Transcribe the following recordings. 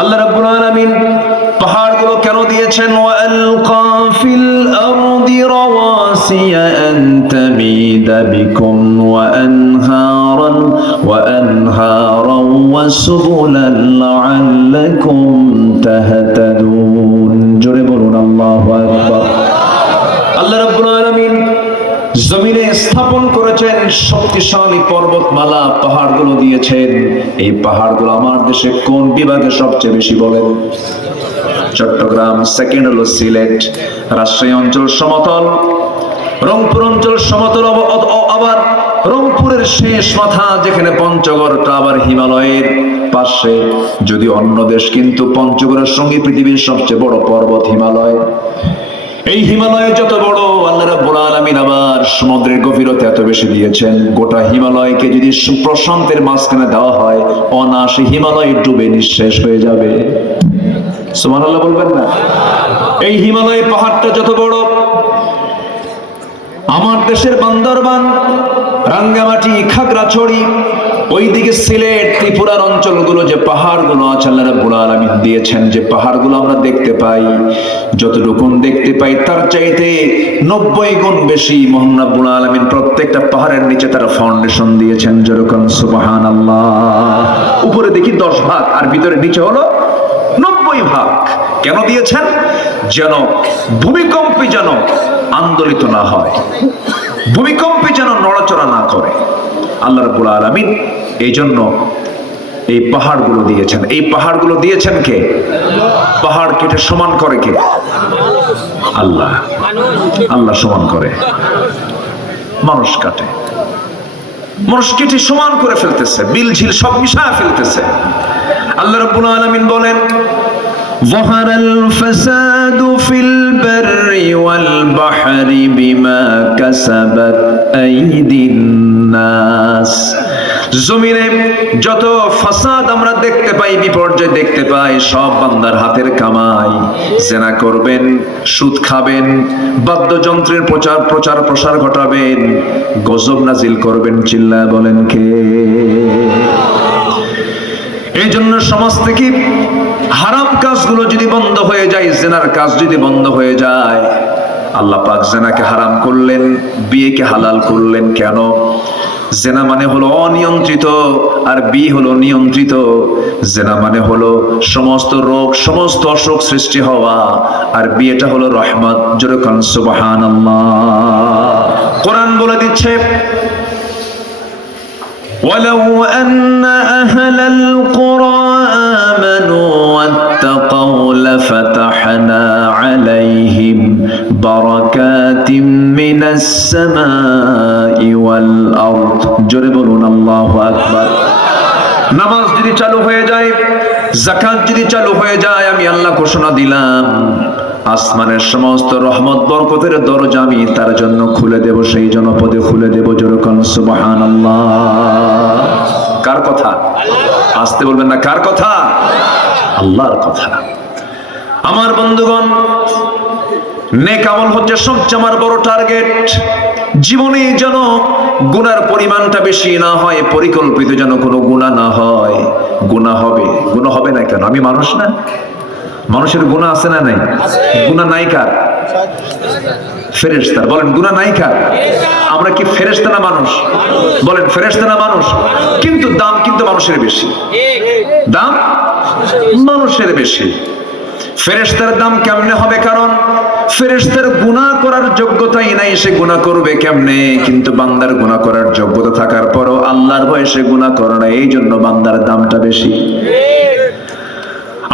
আল্লাহ রাব্বুল আলামিন পাহাড়গুলো কেন দিয়েছেন? ওয়ালকা ফিল আরদি রাওয়াসিয়া আন তামিদা বিকুম ওয়া আনহারান ওয়া সুবুলান লাআল্লাকুম তাহতাদুন। জোরে বলুন আল্লাহু আকবার। আল্লাহ রাব্বুল আলামিন জমিনে স্থাপন করেছেন শক্তিশালী পর্বতমালা, পাহাড়গুলো দিয়েছেন। এই পাহাড়গুলো আমার দেশে কোন বিভাগে সবচেয়ে বেশি বলেন? চট্টগ্রাম, সেকেন্ড হলো সিলেট, রাজশাহী অঞ্চল সমতল, রংপুর অঞ্চল সমতল, আবার রংপুরের শেষ মাথা যেখানে পঞ্চগড়টা আবার হিমালয়ের পাশে। যদি অন্য দেশ, কিন্তু পঞ্চগড়ের সঙ্গে পৃথিবীর সবচেয়ে বড় পর্বত হিমালয়। এই হিমালয় যত বড়, আল্লাহ রাব্বুল আলামিন আবার সমুদ্রের গভীরতা এত বেশি দিয়েছেন। গোটা হিমালয়কে যদি প্রশান্তের মাঝখানে দেওয়া হয়, অনায়াসে হিমালয় ডুবে নিঃশেষ হয়ে যাবে। সুবহানাল্লাহ বলবেন না? এই হিমালয় পাহাড়টা যত বড়, আমার দেশের বান্দরবান, রাঙ্গামাটি, খাগড়াছড়ি, ওইদিকে সিলেট, ত্রিপুরার অঞ্চলগুলো যে পাহাড়গুলো আছে আল্লাহ রাব্বুল আলামিন দিয়েছেন, যে পাহাড়গুলো আমরা দেখতে পাই, যতটুকু দেখতে পাই তার চাইতে 90 গুণ বেশি মহান রাব্বুল আলামিন প্রত্যেকটা পাহাড়ের নিচে তার ফাউন্ডেশন দিয়েছেন। যেরকম সুবহানাল্লাহ। উপরে দেখি 10 ভাগ আর ভিতরে নিচে হলো 90 ভাগ। কেন দিয়েছেন? যেন ভূমিকম্পে যেন আন্দোলিত না হয়, ভূমিকম্পে যেন নড়াচড়া না করে। আল্লাহ রাব্বুল আলামিন এই জন্য এই পাহাড়গুলো দিয়েছেন। এই পাহাড়গুলো দিয়েছেন কে? পাহাড় কেটে সমান করে কে? আল্লাহ। আল্লাহ সমান করে, মানুষ কাটে। মানুষ কেটে সমান করে ফেলতেছে, বিল ঝিল সব মিশায় ফেলতেছে। আল্লাহ রাব্বুল আলামিন বলেন, ظهر الفساد في البر والبحر بما كسبت أيدي الناس। জমিনে যত ফাসাদ আমরা দেখতে পাই, বিপর্যয় দেখতে পাই, সব বান্দার হাতের কামাই। জেনা করবেন, সুদ খাবেন, বাদ্যযন্ত্রের প্রচার প্রসার ঘটাবেন, গজব নাজিল করবেন, চিল্লায় বলেন কে? এই জন্য সমাজ থেকে হারাম কাজগুলো যদি বন্ধ হয়ে যায়, জেনার কাজ যদি বন্ধ হয়ে যায়, আল্লাহ পাক জেনাকে হারাম করলেন, বিয়েকে হালাল করলেন। কেন? জেনা মানে হলো অনিয়ন্ত্রিত, আর বিয়ে হলো নিয়ন্ত্রিত। জেনা মানে হলো সমস্ত রোগ, সমস্ত অসুখ সৃষ্টি হওয়া, আর বিয়েটা হলো রহমত। যেরকম সুবহানাল্লাহ। কোরআন বলে দিচ্ছে, ولو أن أهل القرى آمنوا واتقوا لفتحنا عليهم بركات من السماء والأرض। জোরে বলুন আল্লাহু আকবার। নামাজ যদি চালু হয়ে যায়, যাকাত যদি চালু হয়ে যায়, আমি আল্লাহ ঘোষণা দিলাম, আসমানের সমস্ত রহমত বরকতের দরজা আমি তার জন্য খুলে দেব, সেই জনপদে খুলে দেব। যেরকম সুবহানাল্লাহ। কার কথা? আসতে বলবেন না, কার কথা? আল্লাহর কথা। আমার বন্ধুগণ, নেক আমল হচ্ছে সবচেয়ে আমার বড় টার্গেট। জীবনে যেন গুনার পরিমাণটা বেশি না হয়, পরিকল্পিত যেন কোনো গুনাহ না হয়। গুনাহ হবে, গুনাহ হবে না কেন? আমি মানুষ না? মানুষের গুনাহ আছে না নাই? গুনাহ নাই কার? ফেরেশতার। বলেন গুনাহ নাই কার? আমরা কি ফেরেশতা না মানুষ? বলেন ফেরেশতা না মানুষ? কিন্তু দাম কিন্তু মানুষের বেশি। দাম মানুষের বেশি। ফেরেশতার দাম কেমনে হবে? কারণ ফেরেশতার গুনাহ করার যোগ্যতাই নাই, সে গুনাহ করবে কেমনে? কিন্তু বান্দার গুনাহ করার যোগ্যতা থাকার পরও আল্লাহর ভয়ে সে গুনাহ করে না, এই জন্য বান্দার দামটা বেশি।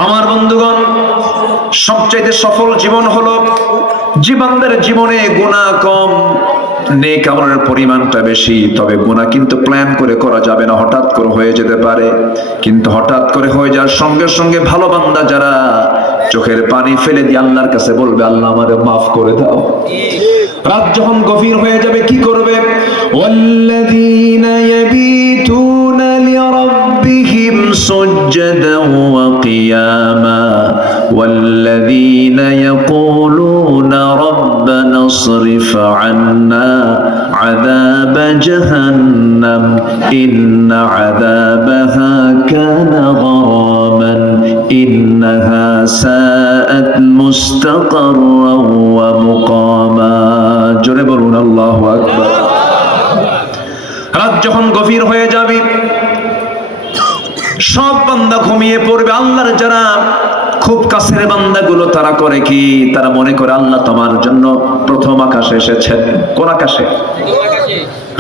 আমার বন্ধুগণ, সবচাইতে সফল জীবন হলো যে বান্দার জীবনে গুনাহ কম, নেক আমলের পরিমাণটা বেশি। তবে গুনাহ কিন্তু প্ল্যান করে করা যাবে না, হঠাৎ করে হয়ে যেতে পারে। কিন্তু হঠাৎ করে হয়ে যাওয়ার সঙ্গে সঙ্গে ভালো বান্দা যারা চোখের পানি ফেলে দিয়ে আল্লাহর কাছে বলবে, আল্লাহ আমারে মাফ করে দাও। রাত যখন গভীর হয়ে যাবে কি করবে? ওয়াল্লাযীনা ইয়াবিতুনা লিরাব্বিহিম সুজদান ওয়া কিয়ামা ওয়াল্লাযীনা ইয়াকুলুনা রাব্বানা ইসরিফ আন্না আযাব জাহান্নাম ইন্না আযাবাহা কানা গরামান ইন্নাহা সাআত মুস্তাকাররান ওয়া মুকামা। জোরে বলুন আল্লাহু আকবার। রাত যখন গভীর হয়ে যাবে, সব বান্দা ঘুমিয়ে পড়বে। আল্লাহর যারা খুব কাছের বান্দাগুলো তারা করে কি, তারা মনে করে আল্লাহ তোমার জন্য প্রথম আকাশে এসেছেন। কোন আকাশে?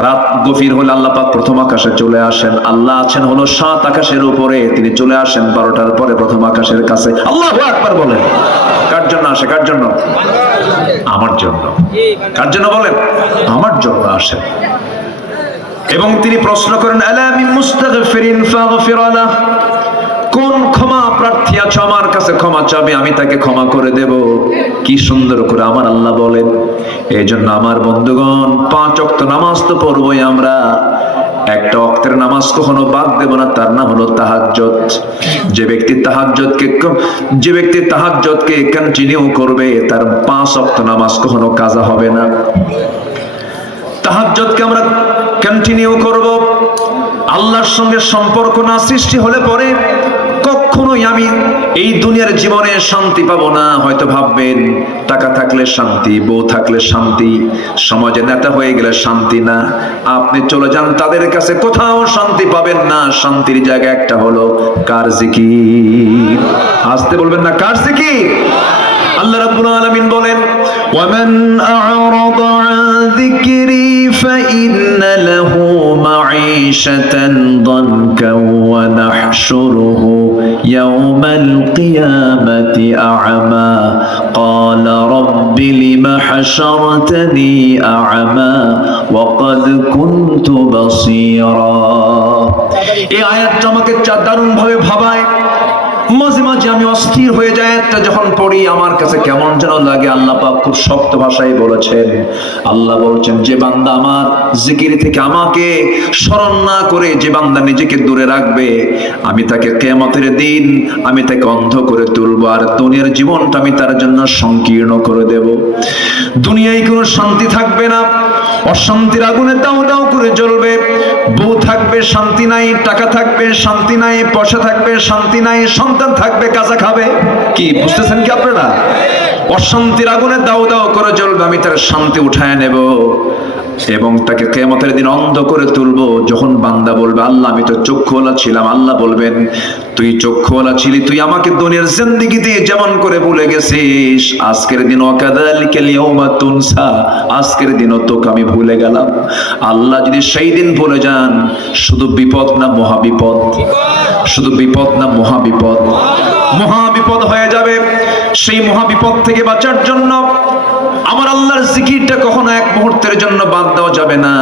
রাত গভীর হলে আল্লাহ পাক প্রথম আকাশে চলে আসেন। আল্লাহ আছেন হলো 7 আকাশের উপরে, তিনি চলে আসেন 12টার পরে প্রথম আকাশের কাছে। আল্লাহু আকবার বলেন। কার জন্য আসে? কার জন্য? আমার জন্য। কার জন্য বলেন? আমার জন্য আসেন। এবং তিনি প্রশ্ন করেন, আলা মিন মুস্তাগফিরিন ফাগফির লাহ, কোন ক্ষমা প্রার্থী আছে আমার কাছে ক্ষমা চাবে, আমি তাকে ক্ষমা করে দেব। কি সুন্দর করে আমার আল্লাহ বলেন। এই জন্য আমার বন্ধুগণ, 5 ওয়াক্ত নামাজ তো পড়বই আমরা। একটা ওয়াক্তের নামাজ কখনো বাদ দেব না, তার নাম হলো তাহাজ্জুদ। যে ব্যক্তি তাহাজ্জুদকে কন্টিনিউ করবে, তার 5 ওয়াক্ত নামাজ কখনো কাজা হবে না। তাহাজ্জুদকে আমরা কন্টিনিউ করব। আল্লাহর সঙ্গে সম্পর্ক না সৃষ্টি হলে পরে কখনোই আমি এই দুনিয়ার জীবনে শান্তি পাবো না। হয়তো ভাববেন টাকা থাকলে শান্তি, বউ থাকলে শান্তি, সমাজে নেতা হয়ে গেলে শান্তি না। আপনি চলে যান তাদের কাছে, কোথাও শান্তি পাবেন না। শান্তির জায়গা একটা হলো কার জিকির। আসতে বলবেন না, কার জিকির। আল্লাহ রাব্বুল আলামিন বলেন, ওয়ামান আ'রাদা আন যিকরি ফাইন্না লাহু মাঈশাতান দানকা ওয়া নাহশুরুহু ইয়াওমাল কিয়ামাতি আ'মা ক্বালা রাব্বি লিমা হাশারতানি আ'মা ওয়া ক্বাদ কুনতু বাসীরা। এই আয়াতটা আমাকে দারুণ ভাবে ভাবায়। মাঝে মাঝে আমি অস্থির হয়ে যাই, একটা যখন পড়ি আমার কাছে কেমন যেন লাগে। আল্লাহ পাক খুব শক্ত ভাষায় বলেছেন, আল্লাহ বলছেন, যে বান্দা আমার জিকির থেকে আমাকে স্মরণ না করে, যে বান্দা নিজেকে দূরে রাখবে, আমি তাকে কিয়ামতের দিন আমি তাকে অন্ধ করে তুলবো, আর দুনিয়ার জীবনটা আমি তার জন্য সংকীর্ণ করে দেব। দুনিয়ায় কোনো শান্তি থাকবে না, অশান্তির আগুনে দাউ দাউ করে জ্বলবে। বউ থাকবে শান্তি নাই, টাকা থাকবে শান্তি নাই, পয়সা থাকবে শান্তি নাই, সন্তান থাকবে কাজা খাবে। কি বুঝতেছেন কি আপনারা? অশান্তির আগুনে দাউ দাউ করে জ্বলবে, আমি তার শান্তি উঠায় নেব এবং তাকে কিয়ামতের দিন অন্ধ করে তুলবো। যখন বান্দা বলবে, আল্লাহ আমি তো চক্ষুওয়ালা ছিলাম, আল্লাহ বলবেন, তুই চক্ষুওয়ালা ছিলি, তুই আমাকে দুনিয়ার জিন্দেগিতে যেমন করে ভুলে গেছিস, আজকের দিন ওয়াকাযালিকাল ইয়াউমা তুনসা, আজকের দিনও তোকে আমি ভুলে গেলাম। আল্লাহ যদি সেই দিন ভুলে যান, শুধু বিপদ না মহাবিপদ, শুধু বিপদ না মহাবিপদ, মহাবিপদ হয়ে যাবে। সেই মহাবিপদ থেকে বাঁচার জন্য আমার আল্লাহর জিকিরটা কখনো এক মুহূর্তের জন্য বাদ দেওয়া যাবে না।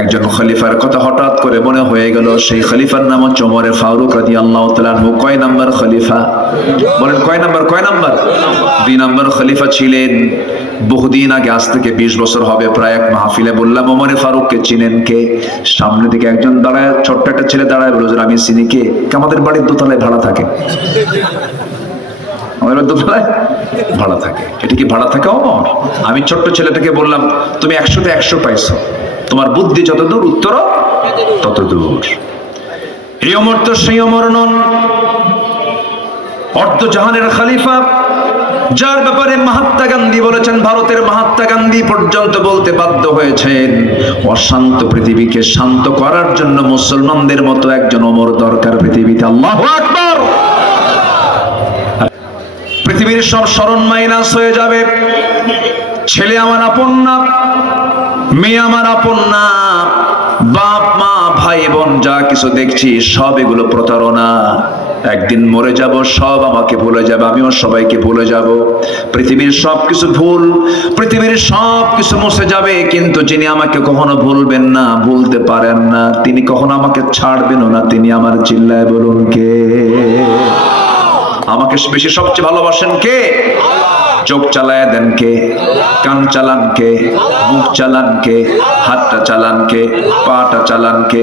একজন খলিফার কথা হঠাৎ করে মনে হয়ে গেল। সেই খলিফার নাম হচ্ছে ওমর ফারুক রাদিয়াল্লাহু তাআলা আনহু। কয় নাম্বার খলিফা? বলেন কয় নাম্বার? কয় নাম্বার? 2 নাম্বার খলিফা ছিলেন। বহুদিন আগে, আজ থেকে 20 বছর হবে প্রায়, এক মাহফিলে বললাম, ওমর ফারুককে চিনেন কে? সামনে থেকে একজন দাঁড়ায়, ছোট্ট একটা ছেলে দাঁড়ায় বলল, আমি চিনি। কে? আমাদের বাড়ির দোতলায় ভাড়া থাকে। আমাদের দোতলায় ভাড়া থাকে। এটা কি ভাড়া থাকে ওমর? আমি ছোট্ট ছেলেটাকে বললাম, তুমি 100তে 100 পাইছো, তোমার বুদ্ধি যত দূর, উত্তর তত দূর। এই ওমর তো সেই ওমর নন, অর্ধ জাহানের খলিফা, যার ব্যাপারে মহাত্মা গান্ধী বলেছেন, ভারতের মহাত্মা গান্ধী পর্যন্ত বলতে বাধ্য হয়েছেন, অশান্ত পৃথিবীকে শান্ত করার জন্য মুসলমানদের মতো একজন ওমর দরকার পৃথিবীতে। আল্লাহু আকবার। পৃথিবীর সব স্মরণ মাইনাস হয়ে যাবে। ছেলে আমার আপন না, মেয়ে আমার আপন না, বাপ মা ভাই বোন যা কিছু দেখছি সব এগুলো প্রতারণা। একদিন মরে যাব, সব আমাকে ভুলে যাবে, আমিও সবাইকে ভুলে যাব। পৃথিবীর সবকিছু ভুল, পৃথিবীর সবকিছু মুছে যাবে, কিন্তু যিনি আমাকে কখনো ভুলবেন না, ভুলতে পারেন না, তিনি কখনো আমাকে ছাড়বেনও না, তিনি আমার। চিল্লায় বলুন কে? আমাকে বেশি সবচেয়ে ভালোবাসেন কে? চোখ চালায় দেন কে? কান চালান কে? মুখ চালান কে? হাতটা চালান কে? পাটা চালান কে?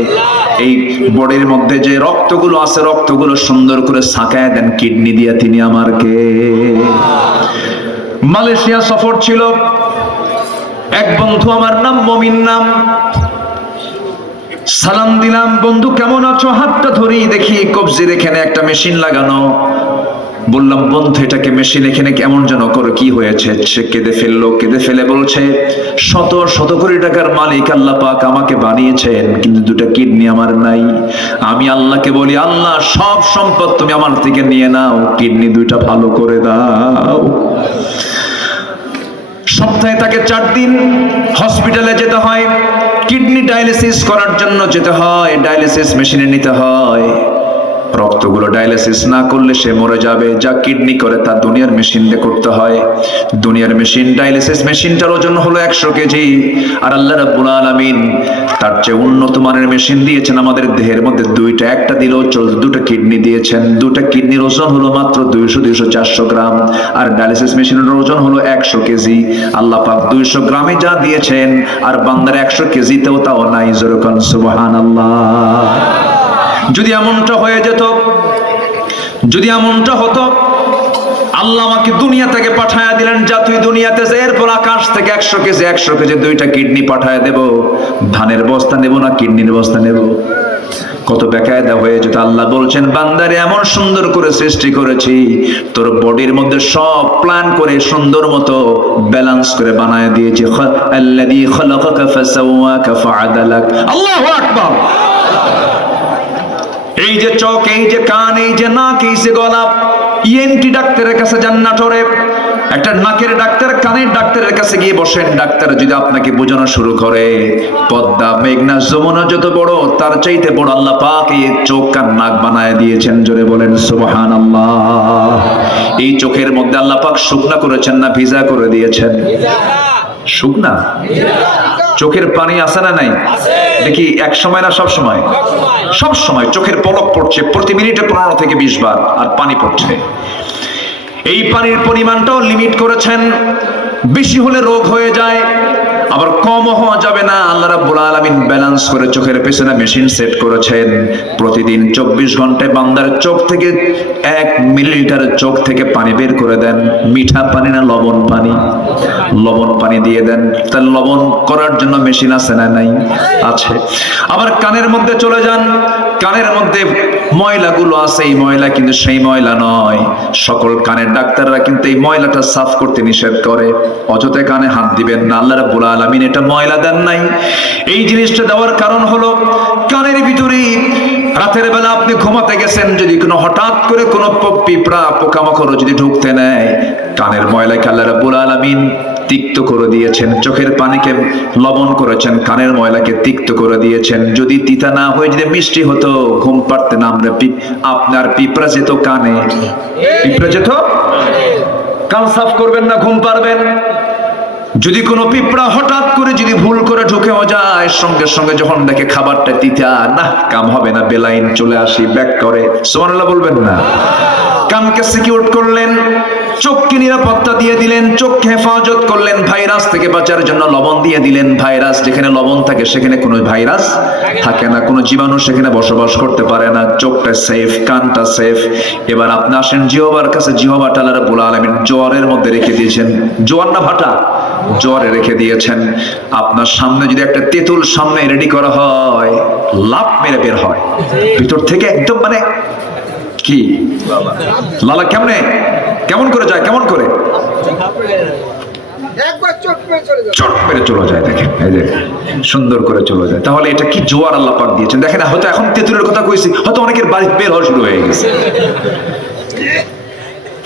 এই বডির মধ্যে যে রক্তগুলো আছে, রক্তগুলো সুন্দর করে ছাকায় দেন কিডনি দিয়ে, তিনি আমার কে? মালয়েশিয়া সফর ছিল, এক বন্ধু আমার, নাম মমিন নাম, সালাম দিলাম, বন্ধু কেমন আছো, হাতটা ধরি, দেখি কবজির এখানে একটা মেশিন লাগানো। বললাম বন্ধু এটাকে মেশিন এখানে কেমন যেন করে, কি হয়েছে? সে কেঁদে ফেললো, কেঁদে ফেলে বলছে শত শত কোটি টাকার মালিক আল্লাহ পাক আমাকে বানিয়েছেন, কিন্তু দুটো কিডনি আমার নাই। আমি আল্লাহকে বলি, আল্লাহ সব সম্পদ তুমি আমার থেকে নিয়ে নাও, কিডনি দুইটা ভালো করে দাও। সপ্তাহে তাকে 4 দিন হসপিটালে যেতে হয়, কিডনি ডায়ালিসিস করার জন্য যেতে হয়, ডায়ালিসিস মেশিনে নিতে হয়। রক্তগুলো ডায়ালিসিস না করলে সে মরে যাবে, যা কিডনি করে তা দুনিয়ার মেশিন দিয়ে করতে হয়। দুনিয়ার মেশিন, ডায়ালিসিস মেশিনটার ওজন হলো 100 কেজি। আর আল্লাহ রাব্বুল আলামিন তার চেয়ে উন্নত মানের মেশিন দিয়েছেন আমাদের দেহের মধ্যে দুইটা, একটা দিলেও চলবে, দুটো কিডনি দিয়েছেন। দুটো কিডনির ওজন হলো মাত্র 200-400 গ্রাম, আর ডায়ালিসিস মেশিনের ওজন হলো 100 কেজি। আল্লাহ পাক 200 গ্রামে যা দিয়েছেন, আর বান্দার 100 কেজিতেও তাও নাই। যেরকম সুবহানাল্লাহ। যদি এমনটা হয়ে যেত, যদি এমনটা হতো, আল্লাহ আমাকে দুনিয়া থেকে পাঠায়া দিলেন, যা তুই দুনিয়াতে যা, এরপর আকাশ থেকে 100 কেজি দুইটা কিডনি পাঠায়া দেব, ধানের বস্তা নেব না কিডনির বস্তা নেব? কত বেকায়দা হয়ে যেত। আল্লাহ বলছেন বান্দারে এমন সুন্দর করে সৃষ্টি করেছি, তোর বডির মধ্যে সব প্ল্যান করে সুন্দর মতো ব্যালেন্স করে বানায় দিয়েছি। আল্লাযী খালাকাকা ফাসাওয়াকা ফাআদালাক। আল্লাহু আকবার। এই যে চোখ, এই যে কান, এই যে নাক, এই যে গলা, ইএনটি ডাক্তারের কাছে যান নাটোরে, একটা নাকের ডাক্তার, কানের ডাক্তারের কাছে গিয়ে বসেন। ডাক্তার যদি আপনাকে বোঝানো শুরু করে পদ্মা, মেঘনা, যমুনা যত বড়, তার চাইতে বড় আল্লাহ পাক এই চোখ কান নাক বানায় দিয়েছেন। জোরে বলেন সুবহানাল্লাহ। এই চোখের মধ্যে আল্লাহ পাক শুকনা করেছেন না ভিজা করে দিয়েছেন? শুকনা। চোখের পানি আছে না নাই? দেখি এক সময় না সব সময়? সব সময় চোখের পলক পড়ছে, প্রতি মিনিটে 15 থেকে 20 বার, আর পানি পড়ছে। এই পানির পরিমাণটাও লিমিট করেছেন, বেশি হলে রোগ হয়ে যায়, আবার কমও হওয়া যাবে না। আল্লাহ রাব্বুল আলামিন ব্যালেন্স করে চোখের পেছনে মেশিন সেট করেছেন। প্রতিদিন 24 ঘন্টায় বান্দার চোখ থেকে 1 মিলিলিটার চোখ থেকে পানি বের করে দেন। মিঠা পানি না লবণ পানি? লবণ পানি দিয়ে দেন। তাহলে লবণ করার জন্য মেশিন আছে না নাই? আছে। আবার কানের মধ্যে চলে যান, কানের মধ্যে ময়লাগুলো আছে, এই ময়লা কিন্তু সেই ময়লা নয়। সকল কানের ডাক্তাররা কিন্তু এই ময়লাটা সাফ করতে নিষেধ করে। অযথা কানে হাত দিবেন না, আল্লাহ রাব্বুল আলামিন এটা ময়লা দেন নাই। এই জিনিসটা দেওয়ার কারণ হলো কানের ভিতরে রাতের বেলা আপনি ঘুমাতে গেছেন, যদি কোনো হঠাৎ করে কোনো পিঁপড়া পোকামাকড় যদি ঢুকতে নেয়, কানের ময়লাকে আল্লাহ রাব্বুল আলামিন তিক্ত করে দিয়েছেন। চোখের পানিকে লবণ করেছেন, কানের ময়লাকে তিক্ত করে দিয়েছেন। যদি তিতা না হয়ে যদি মিষ্টি হতো, ঘুম পাড়তে না আমরা আপনার পিঁপড়া যেত কানে, পিঁপড়া যেত। কান সাফ করবেন না, ঘুম পারবেন? যদি কোনো পিঁপড়া হঠাৎ করে যদি ভুল করে ঢুকেও যায়, সঙ্গে সঙ্গে যখন দেখে খাবারটা তিতা, না কাম হবে না, বেলাইন চলে আসি, ব্যাক করে। সুবহানাল্লাহ বলবেন না? কানকে সিকিউর করলেন, চোখকে নিরাপত্তা দিয়ে দিলেন, চোখকে হেফাজত করলেন, ভাইরাস থেকে বাঁচার জন্য লবণ দিয়ে দিলেন। ভাইরাস, যেখানে লবণ থাকে সেখানে কোনো ভাইরাস থাকে না, কোনো জীবাণু সেখানে বসবাস করতে পারে না। চোখটা সেফ, কানটা সেফ। এবার আপনি আসেন জিহ্বার কাছে। জিহ্বাটা আল্লাহ রাব্বুল আলামিন জোয়ারের মধ্যে রেখে দিয়েছেন। জোয়ার না ভাটা? জোয়ারে রেখে দিয়েছেন। আপনার সামনে যদি একটা তেঁতুল সামনে রেডি করা হয়, লাফ মেরে বের হয় ভিতর থেকে, একদম মানে কি লালা, কেমনে কেমন করে যায়, কেমন করে চট মেরে চলে যায়। দেখেন এই যে সুন্দর করে চলে যায়। তাহলে এটা কি জোয়ার আল্লাহ পাক দিয়েছেন। দেখেন হয়তো এখন তেঁতুলের কথা কইছি, হয়তো অনেকের বাড়ি বের হওয়া শুরু হয়ে গেছে।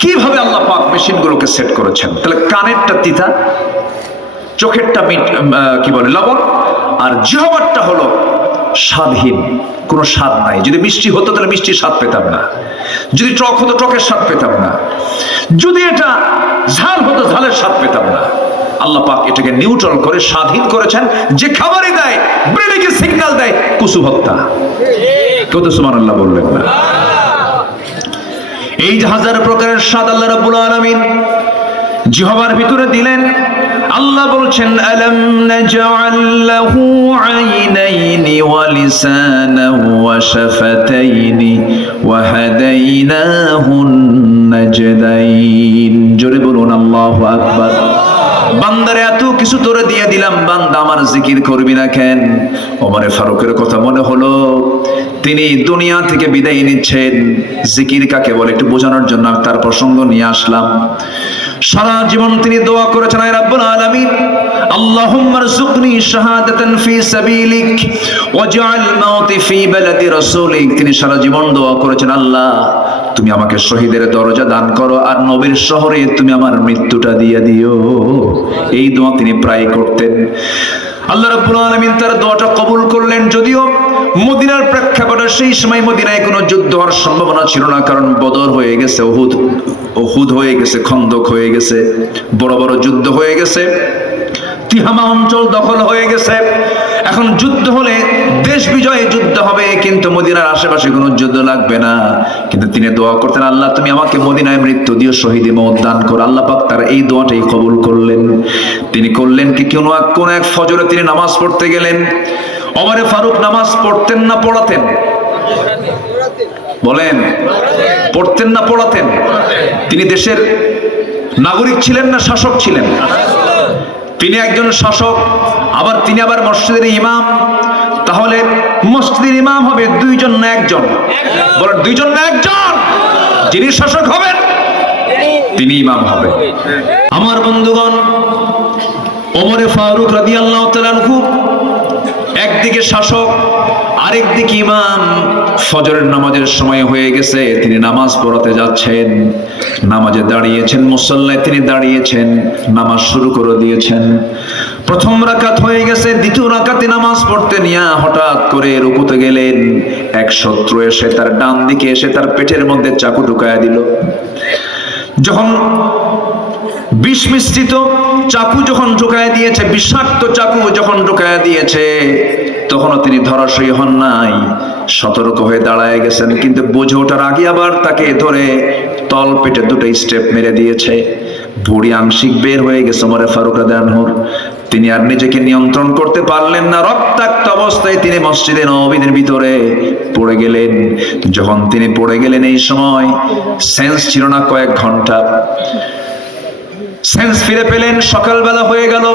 কিভাবে আল্লাহ পাক মেশিনগুলোকে সেট করেছেন। তাহলে কানেরটা তিতা, চোখেরটা কি বলে লবণ, আর জিহ্বারটা হলো স্বাদহীন, কোনো স্বাদ নাই। যদি মিষ্টি হতো তাহলে মিষ্টির স্বাদ পেতাম না, যদি টক হতো টকের স্বাদ পেতাম না, যদি এটা ঝাল হতো ঝালের স্বাদ পেতাম না। আল্লাহ পাক এটাকে নিউট্রাল করে স্বাধীন করেছেন। যে খাবারই দেয় ব্রেনে সিগন্যাল দেয় কুসু ভক্তা। কেউ তো সুবহানাল্লাহ বললেন না? এই যে হাজার প্রকারের স্বাদ আল্লাহ রাব্বুল আলামিন জিহ্বার ভিতরে দিলেন। আল্লাহ বলছেন আলাম নাজআল লাহু আইনাইনি ওয়া লিসানান ওয়া শাফাতাইনি ওয়া হাদাইনাহুন নাজদাইন। জোরে বলুন আল্লাহু আকবার। বান্দারে এত কিছু তোরে দিয়ে দিলাম, বান্দা আমার জিকির করবি না কেন? ওমরে ফারুকের কথা মনে হলো, তিনি দুনিয়া থেকে বিদায় নিচ্ছেন, জিকির কাকে বলে একটু বোঝানোর জন্য আমি তার প্রসঙ্গ নিয়ে আসলাম। সারা জীবন তিনি দোয়া করেছেন, আয় রাব্বুল আলামিন আল্লাহুম্মা রযুকনি শাহাদাতান ফি সাবিলিক ওয়াজআল মাউতি ফি বালাদি রাসূলিক। তিনি সারা জীবন দোয়া করেছেন, আল্লাহ তুমি আমাকে শহীদের দরজা দান করো, আর নবীর শহরে তুমি আমার মৃত্যুটা দিয়ে দিও। এই দোয়া তিনি প্রায় করতেন। আল্লাহ রাব্বুল আলামিন তার দোয়াটা কবুল করলেন। যদিও মদিনার প্রেক্ষাপটে সেই সময় মদিনায় কোনো যুদ্ধ হওয়ার সম্ভাবনা ছিল না, কারণ বদর হয়ে গেছে, উহুদ হয়ে গেছে, খন্দক হয়ে গেছে, বড় বড় যুদ্ধ হয়ে গেছে, তিহামা অঞ্চল দখল হয়ে গেছে। এখন যুদ্ধ হলে দেশ বিজয়ে যুদ্ধ হবে, কিন্তু মদিনার আশেপাশে কোনো যুদ্ধ লাগবে না। কিন্তু তিনি দোয়া করতেন, আল্লাহ তুমি আমাকে মদিনায় মৃত্যু দিও, শহীদে মওত দান করো। আল্লাহ পাক তার এই দোয়াটাই কবুল করলেন। তিনি করলেন কি, কোন এক ফজরে তিনি নামাজ পড়তে গেলেন। ওমরে ফারুক নামাজ পড়তেন না পড়াতেন? বলেন, পড়তেন না পড়াতেন? তিনি দেশের নাগরিক ছিলেন না শাসক ছিলেন? তিনি একজন শাসক, তিনি আবার মসজিদের ইমাম। তাহলে মসজিদের ইমাম হবে দুইজন না একজন? বলেন, দুইজন না একজন? যিনি শাসক হবেন তিনি ইমাম হবে। আমার বন্ধুগণ, ওমরে ফারুক রাদিয়াল্লাহু তাআলা আনহু একদিকে শাসক, আরেকদিকে ইমাম। ফজরের নামাজের সময় হয়ে গেছে, তিনি নামাজ পড়াতে যাচ্ছেন। নামাজে দাঁড়িয়েছেন, মুসল্লায় তিনি দাঁড়িয়েছেন, নামাজ শুরু করে দিয়েছেন। প্রথম রাকাত হয়ে গেছে, দ্বিতীয় রাকাতে নামাজ পড়তে নিয়ে হঠাৎ করে রুকুতে গেলেন। এক শত্রু এসে তার ডান দিকে এসে তার পেটের মধ্যে চাকু ঢুকায়া দিল। যখন বিষ মিশ্রিত চাকু যখন ঢুকায় দিয়েছে, বিষাক্ত চাকু যখন ঢুকায় দিয়েছে, তখনও তিনি ধরাশয়ী হন নাই, সতর্ক হয়ে দাঁড়ায় গেছেন। কিন্তু বুঝে ওঠার আগে আবার তাকে ধরে তল পেটে দুটো স্টেপ মেরে দিয়েছে। ভুঁড়ি আংশিক বের হয়ে গেছে ওমরে ফারুক রাদিয়াল্লাহু আনহুর। তিনি আর নিজেকে নিয়ন্ত্রণ করতে পারলেন না। রক্তাক্ত অবস্থায় তিনি মসজিদে নববীর ভিতরে পড়ে গেলেন। যখন তিনি পড়ে গেলেন, এই সময় সেন্স ছিল না, কয়েক ঘন্টা সেন্স ফিরে পেলেন। সকালবেলা হয়ে গেল,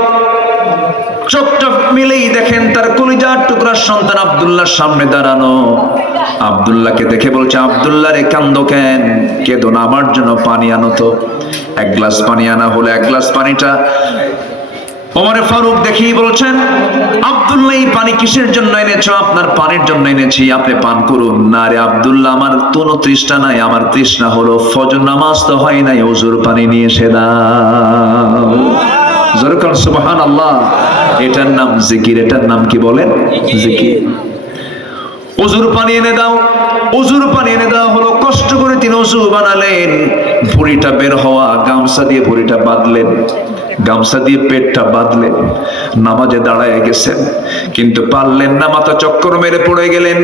চোখটা মিলেই দেখেন তার কলিজার টুকরার সন্তান আব্দুল্লাহর সামনে দাঁড়ানো। আব্দুল্লাহকে দেখে বলছে, আব্দুল্লাহ রে কান্দো কেন? কেঁদো না, আমার জন্য পানি আনো তো। এক গ্লাস পানি আনা হলো। এক গ্লাস পানিটা ওমরে ফারুক দেখেই বলছেন, আব্দুল্লাহ এই পানি কিসের জন্য এনেছো? আপনার পানির জন্য এনেছি, আপনি পান করুন। না রে আব্দুল্লাহ, আমার কোনো তৃষ্ণা নাই, আমার তৃষ্ণা হলো ফজর নামাজ তো হয় নাই, ওযুর পানি নিয়ে এসে দাও। জোরে বলেন সুবহানাল্লাহ। এটার নাম জিকির। এটার নাম কি বলেন? জিকির। ওযুর পানি এনে দাও। ওযুর পানি এনে দেওয়া হলো। কষ্ট করে তিনি ওযু বানালেন। ভুঁড়িটা বের হওয়া, গামছা দিয়ে ভুঁড়িটা বাঁধলেন, গামছা দিয়ে পেটটা বাঁধলেন। নামাজে দাঁড়ায় গেছেন, কিন্তু পারলেন না, মাথা চক্কর মেরে পড়ে গেলেন।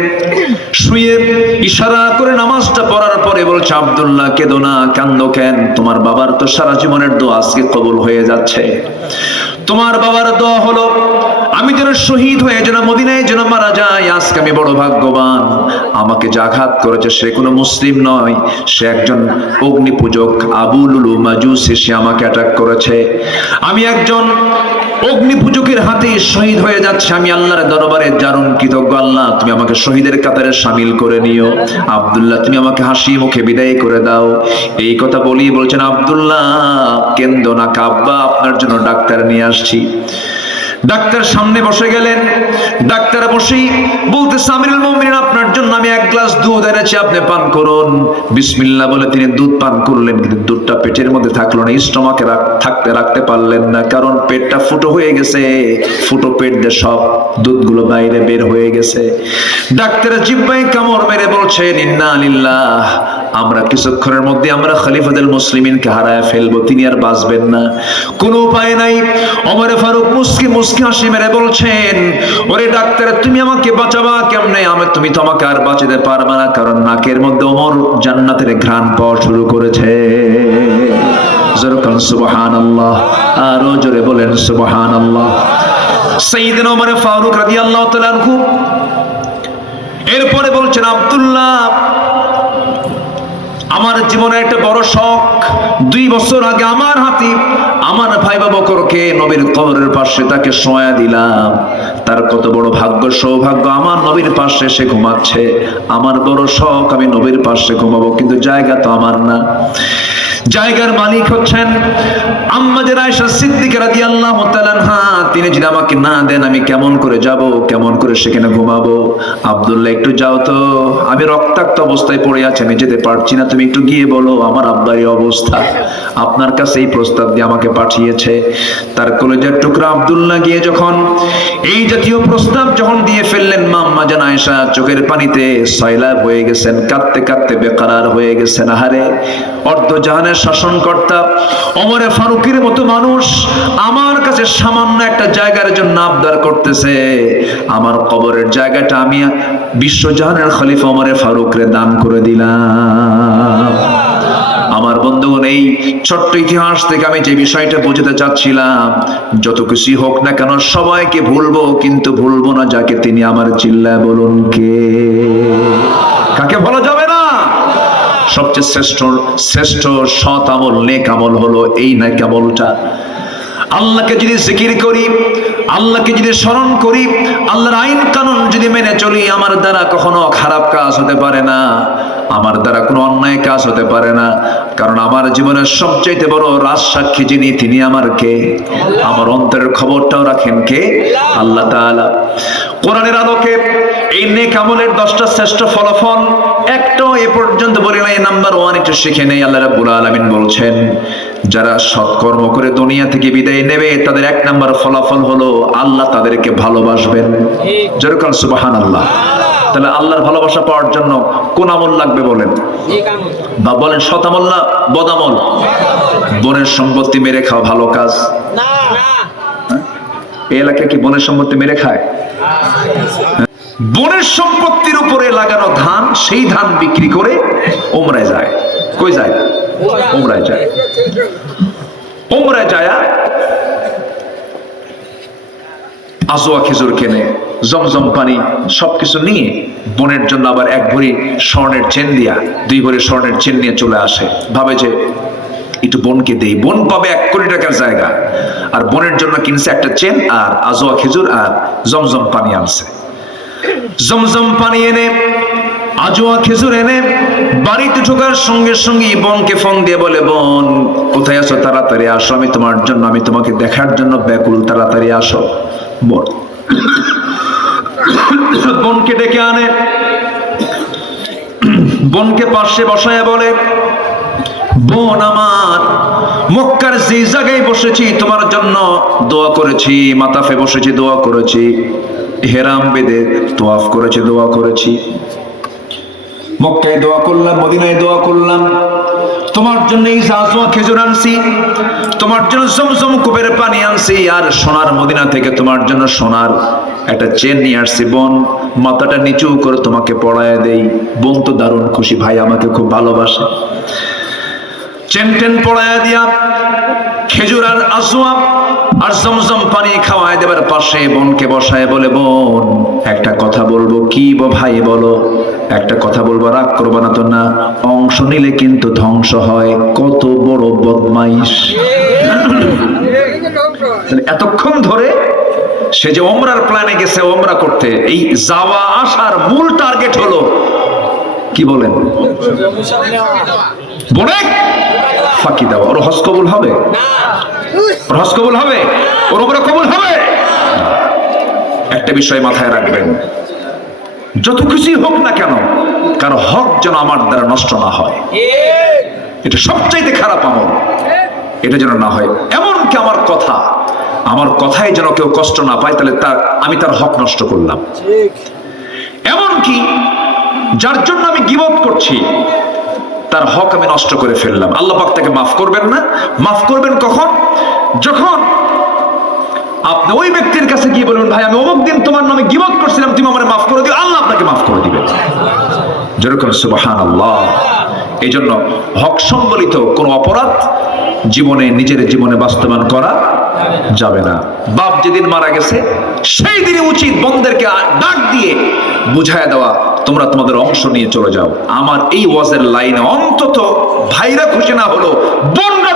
শুয়ে ইশারা করে নামাজটা পড়ার পরে বলছে, আব্দুল্লাহ কেঁদো না, কান্দো কেন? তোমার বাবার তো সারা জীবনের দোয়া আজকে কবুল হয়ে যাচ্ছে। তোমার বাবার দোয়া হলো আমি যেন শহীদ হয়ে যেন মদিনায় যেন মারা যাই। আজকে আমি বড় ভাগ্যবান। আমাকে যে আঘাত করেছে সে কোনো মুসলিম নয়, সে একজন অগ্নি পূজক, আবু লুলু মাজুসি। সে আমাকে অ্যাটাক করেছে। আমি একজন অগ্নি পূজকের হাতে শহীদ হয়ে যাচ্ছে। আমি আল্লাহর দরবারে দারুণ কৃতজ্ঞ। আল্লাহ তুমি আমাকে শহীদের কাতারে শামিল করে নিও। আব্দুল্লাহ তুমি আমাকে হাসি মুখে বিদায় করে দাও। এই কথা বলি বলছেন, আব্দুল্লাহ কেন্দো না, কাব্বা আপনার জন্য ডাক্তার নিয়ে আসছি। ডাক্তার সামনে বসে গেলেন। ডাক্তার বসেই বলতেছে, আমিরুল মুমিনিন আপনার জন্য আমি এক গ্লাস দুধ এনেছি, আপনি পান করুন। বিসমিল্লাহ বলে তিনি দুধ পান করলেন, কিন্তু দুধটা পেটের মধ্যে থাকলো না, স্টমাকে রাখতে পারলেন না, কারণ পেটটা ফুটো হয়ে গেছে। ফুটো পেট দিয়ে সব দুধগুলো বাইরে বের হয়ে গেছে। ডাক্তার জিহ্বায় কামড় মেরে বলছেন, ইন্না লিল্লাহ, আমরা কিছুক্ষণের মধ্যে আমরা খলিফাতুল মুসলিমিনকে হারায় ফেলবো, তিনি আর বাঁচবেন না, কোনো উপায় নাই। ওমর ফারুক মুস্কি হাসি মেরে বলছেন, ওরে ডাক্তার তুমি আমাকে বাঁচাবা কেমনে? তুমি তো আমাকে আর বাঁচাতে পারবে না, কারণ নাকের মধ্যে ওমর জান্নাতের ঘ্রাণ পাওয়া শুরু করেছে। জোরে বলেন সুবহানাল্লাহ। আরো জোরে বলেন সুবহানাল্লাহ। সাইয়েদনা ওমর ফারুক রাদিয়াল্লাহু তাআলা আনহু এরপরে বলছেন, আব্দুল্লাহ আমার জীবনে একটা বড় শখ, 2 বছর আগে আমার হাতে আমার ভাই আবু বকরকে নবীর কবরের পাশে তাকে শোয়া দিলাম। তার কত বড় ভাগ্য সৌভাগ্য, আমার নবীর পাশে সে ঘুমাচ্ছে। আমার বড় শখ আমি নবীর পাশে ঘুমাবো, কিন্তু জায়গা তো আমার না। জায়গার মালিক হচ্ছেন আম্মাজান আয়েশা সিদ্দিকা রাদিয়াল্লাহু তাআলা আনহা। তিনি যদি আমাকে না দেন আমি কেমন করে যাব, কেমন করে সেখানে ঘুমাবো? আব্দুল্লাহ একটু যাও তো, আমি রক্তাক্ত অবস্থায় পড়ে আছি, আমি যেতে পারছি না, তুমি একটু গিয়ে বলো আমার আব্বার এই অবস্থা, আপনার কাছে এই প্রস্তাব দিয়ে আমাকে পাঠিয়েছে। তার কলেজের টুকরা আব্দুল্লাহ গিয়ে যখন এই জাতীয় প্রস্তাব যখন দিয়ে ফেললেন, মা আম্মাজান আয়েশা চোখের পানিতে সয়লাব হয়ে গেছেন, কাঁদতে কাঁদতে বেকারার হয়ে গেছেন। আহারে, অর্ধ জাহানের শাসনকর্তা ওমরে ফারুকের মতো মানুষ আমার কাছে সামান্য একটা জায়গার জন্য আবদার করতেছে, আমার কবরের জায়গাটা আমি বিশ্বজাহানের খলিফা ওমরে ফারুকরে দান করে দিলাম। আমার বন্ধুগণ, এই ছোট্ট ইতিহাস থেকে আমি যে বিষয়টা বোঝাতে চাচ্ছিলাম, যত কিছু হোক না কেন সবাইকে ভুলবো, কিন্তু ভুলবো না যাকে তিনি আমার। চিল্লায় বলুন কে? কাকে ভোলা যাবে না? সবচেয়ে শ্রেষ্ঠ সৎ আমল, নেক আমল হলো এই নেক আমলটা। আল্লাহকে যদি জিকির করি, আল্লাহকে যদি স্মরণ করি, আল্লাহর আইন কানুন যদি মেনে চলি, আমার দ্বারা কখনো খারাপ কাজ হতে পারে না, আমার দ্বারা কোনো অন্যায় কাজ হতে পারে না। কারণ আমার জীবনের সবচাইতে বড় রাজসাক্ষী যিনি, তিনি আমার কে? আমার অন্তরের খবরটাও রাখেন কে? আল্লাহ তাআলা। কোরআনের আলোকে এই নেক আমলের 10টা শ্রেষ্ঠ ফলাফল একটাও এ পর্যন্ত বলি নাই। নাম্বার 1 একটু শিখে নেই। আল্লাহ রাব্বুল আলামিন বলছেন, যারা সৎকর্ম করে দুনিয়া থেকে বিদায় নেবে তাদের 1 নাম্বার ফলাফল হলো আল্লাহ তাদেরকে ভালোবাসবেন। যেরকম সুবহানাল্লাহ। তাহলে আল্লাহর ভালোবাসা পাওয়ার জন্য কোন আমল লাগবে বলেন? বা বলেন সৎ আমল না বদ আমল? বনের সম্পত্তি মেরে খাওয়া ভালো কাজ না? এই এলাকায় কি বনের সম্পত্তি মেরে খায়? বনের সম্পত্তির উপরে লাগানো ধান, সেই ধান বিক্রি করে ওমরায় যায়। কই যায়? ওমরায় যায়। ওমরায় যায় আজওয়া খেজুর কেনে, জমজম পানি সবকিছু নিয়ে বোনের জন্য আবার 1 ভরি স্বর্ণের চেন দিয়া 2 ভরি স্বর্ণের চেন নিয়ে চলে আসে। ভাবে যে একটু বোনকে দেই, বোন পাবে 1 কোটি টাকার জায়গা। আর বোনের জন্য কিনছে একটা চেন আর আজওয়া খেজুর আর জমজম পানি আনছে। জমজম পানি এনে, আজওয়া খেজুর এনে বাড়িতে ঢোকার সঙ্গে সঙ্গে বোনকে ফোন দিয়ে বলে, বোন কোথায় আছো? তাড়াতাড়ি আসো, আমি তোমার জন্য, আমি তোমাকে দেখার জন্য ব্যাকুল, তাড়াতাড়ি আসো। বোনকে ডেকে আনে, বোনকে পাশে বসায় বলে, বোন আমার, মক্কার যে জায়গায় বসেছি তোমার জন্য দোয়া করেছি, মাতাফে বসেছি দোয়া করেছি, হেরাম বেদে তোয়াফ করেছি দোয়া করেছি, মক্কায় দোয়া করলাম, মদিনায় দোয়া করলাম, তোমার জন্য এই আজওয়া খেজুর আনছি, তোমার জন্য জমজম কূপের পানি আনছি, আর সোনার মদিনা থেকে তোমার জন্য সোনার একটা চেন নিয়ে আসছি। বোন মাথাটা নিচু করে তোমাকে পড়ায় দেই। বোন তো দারুণ খুশি, ভাই আমাকে খুব ভালোবাসে। চেন টেন পড়ায় দিয়া খেজুর আর আজওয়া আর জমজম পানি খাওয়ায় দেবার পাশে বোনকে বসায় বলে, বোন একটা কথা বলবো। কি ভাই বলো? একটা কথা বলবো, রাগ করবো না তো? না, অংশ নিলে কিন্তু ধ্বংস হয়। কত বড় বদমাইশ! এতক্ষণ ধরে সে যে ওমরার প্ল্যানে গেছে ওমরা করতে, এই যাওয়া আসার মূল টার্গেট হলো কি বলেন? বোনে ফাঁকি দেওয়া। ওর হজ কবুল হবে? ওর হজ কবুল হবে? ওর ওমরা কবুল হবে? একটা বিষয় মাথায় রাখবেন, যত কিছুই হোক না কেন কারো হক যেন আমার দ্বারা নষ্ট না হয়। এটা সবচাইতে খারাপ আমল, এটা যেন না হয়। এমনকি আমার কথায় যেন কেউ কষ্ট না পায়, তাহলে আমি তার হক নষ্ট করলাম। এমনকি যার জন্য আমি গীবত করছি তার হক আমি নষ্ট করে ফেললাম। আল্লাহ পাক তাকে মাফ করবেন না। মাফ করবেন কখন? যখন আপনি ওই ব্যক্তির কাছে গিয়ে বলবেন, ভাই আমি অমুক দিন তোমার নামে গীবত করছিলাম, তুমি আমারে মাফ করে দিও, আল্লাহ আপনাকে মাফ করে দিবেন। যেরকম সুবহানাল্লাহ। এই জন্য হক সম্বলিত কোন অপরাধ নিজের জীবনে বাস্তবায়ন করা যাবে না। বাপ যেদিন মারা গেছে সেই দিনই উচিত বোনদেরকে ডাক দিয়ে বুঝায় দেওয়া, তোমরা তোমাদের অংশ নিয়ে চলে যাও। আমার এই ওয়াজের লাইনে অন্তত ভাইরা খুশি না হলো, বোনরা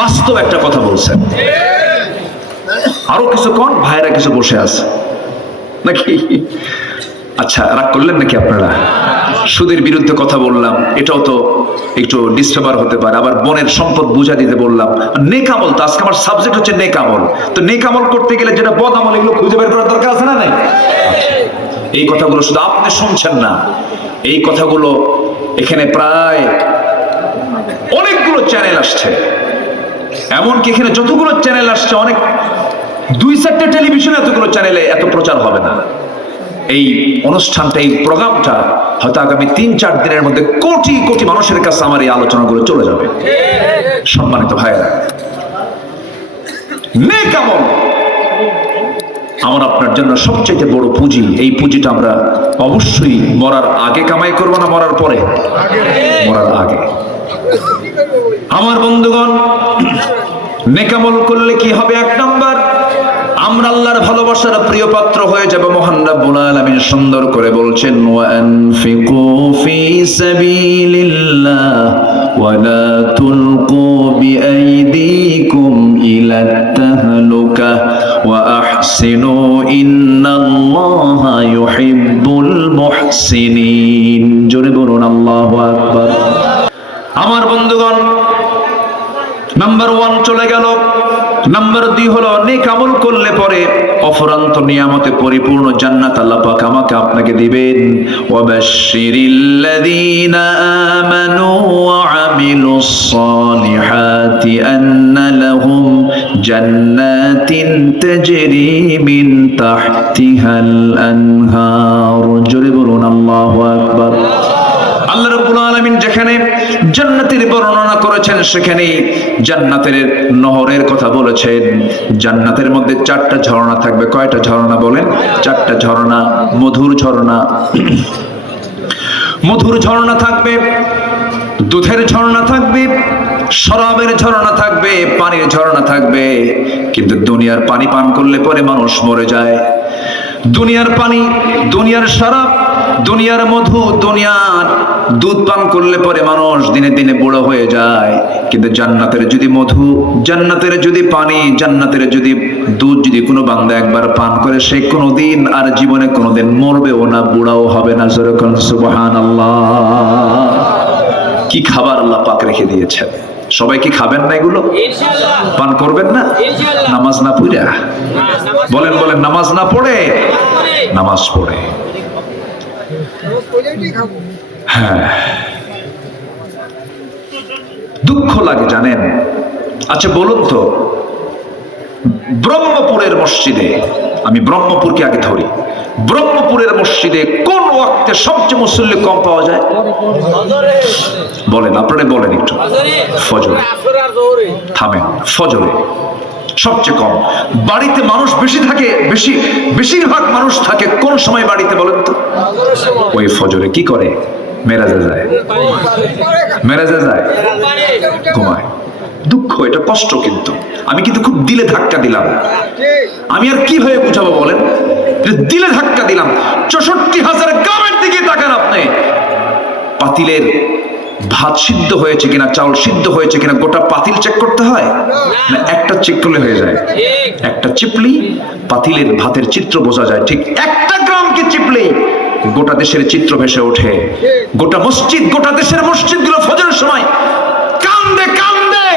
বাস্তব একটা কথা বলছেন। আরো কিছু কোন ভাইরা কিছু বসে আছে নাকি? আচ্ছা, রাগ করলেন নাকি আপনারা? সুদের বিরুদ্ধে কথা বললাম, এটাও তো একটু ডিসফেভার হতে পারে। আবার বনের সম্পদ বুঝা দিতে বললাম। নেক আমল, তো আজকে আমার সাবজেক্ট হচ্ছে নেক আমল। তো নেক আমল করতে গেলে যেটা বদ আমল, এগুলো খুঁজে বের করার দরকার আছে না নাই? এই কথাগুলো শুধু আপনি শুনছেন না, এই কথাগুলো এখানে প্রায় অনেকগুলো চ্যানেল আসছে। এমনকি এখানে যতগুলো চ্যানেল আসছে, অনেক 2-4টে টেলিভিশনে এতগুলো চ্যানেলে এত প্রচার হবে না। এই অনুষ্ঠানটা, এই প্রোগ্রামটা হয়তো আগামী 3-4 দিনের মধ্যে কোটি কোটি মানুষের কাছে আমার এই আলোচনাগুলো চলে যাবে। সম্মানিত ভাইরা, নেক আমল আমার আপনার জন্য সবচেয়ে বড় পুঁজি। এই পুঁজিটা আমরা অবশ্যই মরার আগে কামাই করব না মরার পরে? মরার আগে। আমার বন্ধুগণ, নেক আমল করলে কি হবে? 1 নাম্বার, আমরা আল্লাহর ভালোবাসার প্রিয় পাত্র হয়ে যাব। মহান রব্বুল আলামিন সুন্দর করে বলছেন, ওয়া আনফিকু ফি সাবিলিল্লাহ ওয়া লা তুলকু বিআইদিকুম ইলা তাহলুকা ওয়া আহসিনু ইন্নাল্লাহা ইউহিব্বুল মুহসিনিন। জোরে বলুন আল্লাহু আকবার। আমার বন্ধুগণ, নাম্বার 1 চলে গেল। নাম্বার 2 হলো, নেক আমল করলে পরে অফুরন্ত নিয়ামতে পরিপূর্ণ জান্নাত আল্লাহ পাক আমাকে আপনাকে দিবেন। ওয়াবাশশিরিল্লাযীনা আমানু ওয়া আমিলুস সালিহাতি আন্না লাহুম জান্নাতিন তাজরি মিন তাহতিহাল আনহার। জোরে বলুন আল্লাহু আকবার। আল্লাহ রাব্বুল আলামিন যেখানে জান্নাতের বর্ণনা করেছেন, সেখানে জান্নাতের নহরের কথা বলেছেন। জান্নাতের মধ্যে 4টা ঝর্ণা থাকবে। কয়টা ঝর্ণা বলেন? 4টা ঝর্ণা। মধুর ঝর্ণা, মধুর ঝর্ণা থাকবে, দুধের ঝর্ণা থাকবে, শরাবের ঝর্ণা থাকবে, পানির ঝর্ণা থাকবে। কিন্তু দুনিয়ার পানি পান করলে পরে মানুষ মরে যায়। দুনিয়ার পানি, দুনিয়ার শরাব, দুনিয়ার মধু, দুনিয়ার দুধ পান করলে পরে মানুষ দিনে দিনে বুড়ো হয়ে যায়। কিন্তু জান্নাতের যদি মধু, জান্নাতের যদি পানি, জান্নাতের যদি দুধ যদি কোনো বান্দা একবার পান করে, সে কোনোদিন আর জীবনে কোনোদিন মরবেও না, বুড়াও হবে না। যেরকম সুবহানাল্লাহ। কি খাবার আল্লাহ পাক রেখে দিয়েছেন। সবাই কি খাবেন না এগুলো? ইনশাআল্লাহ। পান করবেন না? ইনশাআল্লাহ। নামাজ না পড়ে? বলেন বলেন, নামাজ না পড়ে? নামাজ পড়ে। হ্যাঁ, দুঃখ লাগে জানেন। আচ্ছা বলুন তো, ব্রহ্মপুরের মসজিদে, আমি ব্রহ্মপুরকে আগে ধরি, ব্রহ্মপুরের মসজিদে কোন ওয়াক্তে সবচেয়ে মুসল্লি কম পাওয়া যায়? বলেন, আপনারা বলেন একটু। ফজরে। থামেন, ফজরে সবচেয়ে কম। বাড়িতে মানুষ বেশি থাকে, বেশিরভাগ মানুষ থাকে কোন সময় বাড়িতে বলেন তো? ওই ফজরে। কি করে? মেরাজে যায়, মেরাজে যায়, ঘুমায়। দুঃখ, এটা কষ্ট। কিন্তু আমি কিন্তু খুব দিলে ধাক্কা দিলাম। আমি আর কিভাবে বুঝাবো বলেন? দিলে ধাক্কা দিলাম। 64,000 গ্রামের দিকে তাকান আপনি। পাতিলের ভাত সিদ্ধ হয়েছে কিনা, চাউল সিদ্ধ হয়েছে কিনা, গোটা পাতিল চেক করতে হয় না? একটা চেক করলে হয়ে যায়। একটা চিপলি পাতিলের ভাতের চিত্র বোঝা যায়। ঠিক একটা গ্রামকে চিপলেই গোটা দেশের চিত্র ভেসে ওঠে। গোটা মসজিদ, গোটা দেশের মসজিদগুলো ফজরের সময় কান্দে কান্দে,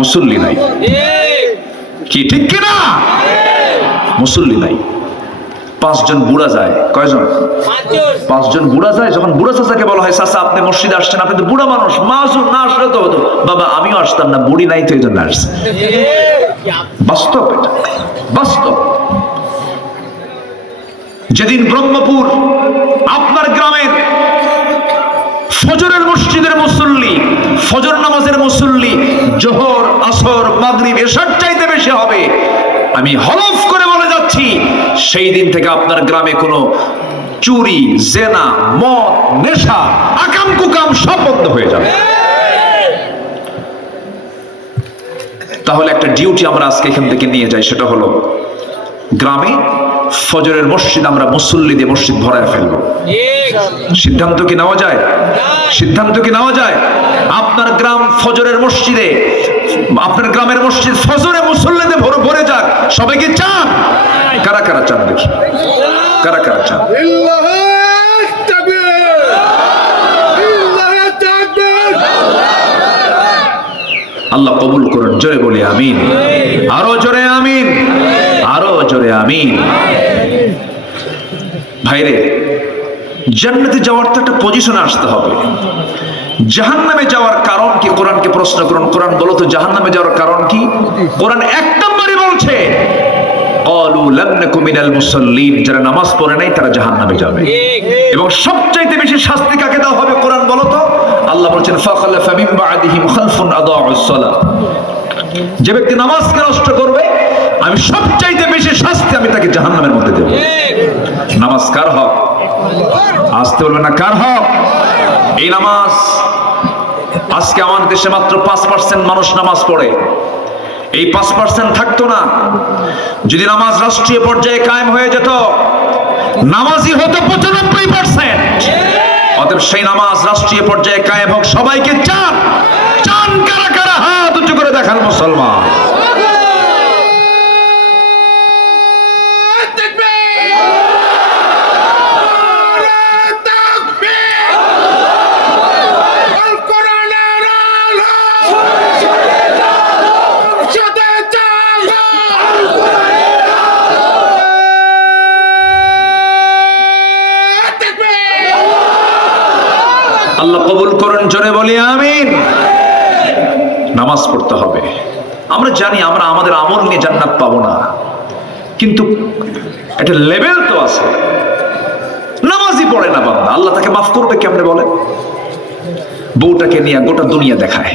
মুসল্লি নাই। কি ঠিক কিনা? মুসল্লি নাই। 5 জন বুড়া যায়। কয়জন? 5 জন বুড়া যায়। যখন বুড়া চাচাকে বলা হয়, চাচা আপনি মসজিদে আসছেন, আপনি তো বুড়া মানুষ, মাসুর না আসলে তো হতো। বাবা আমিও আসতাম না, বুড়ি নাই তো এই জন্য আসছে। বাস্তব, এটা বাস্তব। যেদিন ব্রহ্মপুর আপনার গ্রামের ফজরের মসজিদের মুসল্লি, ফজর নামাজের মুসল্লি জোহর, আসর, মাগরিব, এশার চাইতে বেশি হবে, আমি হলফ করে বলে যাচ্ছি, সেই দিন থেকে আপনার গ্রামে কোনো চুরি, জেনা, মদ, নেশা, আকাম কুকাম সব বন্ধ হয়ে যাবে। তাহলে একটা ডিউটি আমরা আজকে এখান থেকে নিয়ে যাই, সেটা হলো গ্রামে ফজরের মসজিদ আমরা মুসল্লি দিয়ে মসজিদ ভরায় ফেলবো। সিদ্ধান্ত কি নেওয়া যায়? সিদ্ধান্ত কি নেওয়া যায়? আপনার গ্রাম ফজরের মসজিদে, আপনার গ্রামের মসজিদ ফজরে মুসল্লিতে ভরে যাক, সবাইকে চান? কারা কারা চান দেখি, কারা কারা চান? আল্লাহ কবুল করুন, জোরে বলি আমিন, আরো জোরে আমিন, আরো জোরে আমিন। ভাইরে, জান্নাতে যাওয়ার তো একটা পজিশনে আসতে হবে। জাহান্নামে যাওয়ার কারণ কি? কোরআনকে প্রশ্ন করুন, কোরআন বলো তো জাহান্নামে যাওয়ার কারণ কি? কোরআন এক নম্বরই বলছে ক্বালু লাম নাকু মিনাল মুসাল্লিন, যারা নামাজ পড়ে নাই তারা জাহান্নামে যাবে। এবং সবচাইতে বেশি শাস্তি কাকে দেওয়া হবে কোরআন বলো তো? আল্লাহ বলছেন ফাখালাফা মিন বা'দিহিম খালফুন আদাউস সালাহ, যে ব্যক্তি নামাজকে নষ্ট করবে আমি সবচাইতে বেশি শাস্তি আমি তাকে জাহান্নামের মধ্যে দেব। নামাজ কার হক? আসতে বলবেন না, কার হক? এই নামাজ আজকে আমার দেশে মাত্র 5% মানুষ নামাজ পড়ে। এই 5% থাকতো না যদি নামাজ রাষ্ট্রীয় পর্যায়ে কায়েম হয়ে যেত, নামাজি হতো 95%। অতএব সেই নামাজ রাষ্ট্রীয় পর্যায়ে কায়েম হোক। সবাইকে চান? চান কারা কারা? হাত উঁচু করে দেখান মুসলমান। আল্লাহ কবুল করুন, জোরে বলি আমিন। নামাজ পড়তে হবে। আমরা জানি আমরা আমাদের আমল নিয়ে জান্নাত পাবো না, কিন্তু একটা লেভেল তো আছে। নামাজই পড়ে না বান্দা, আল্লাহ তাকে মাফ করবে কেমনে বলে? বউটাকে নিয়ে গোটা দুনিয়া দেখায়,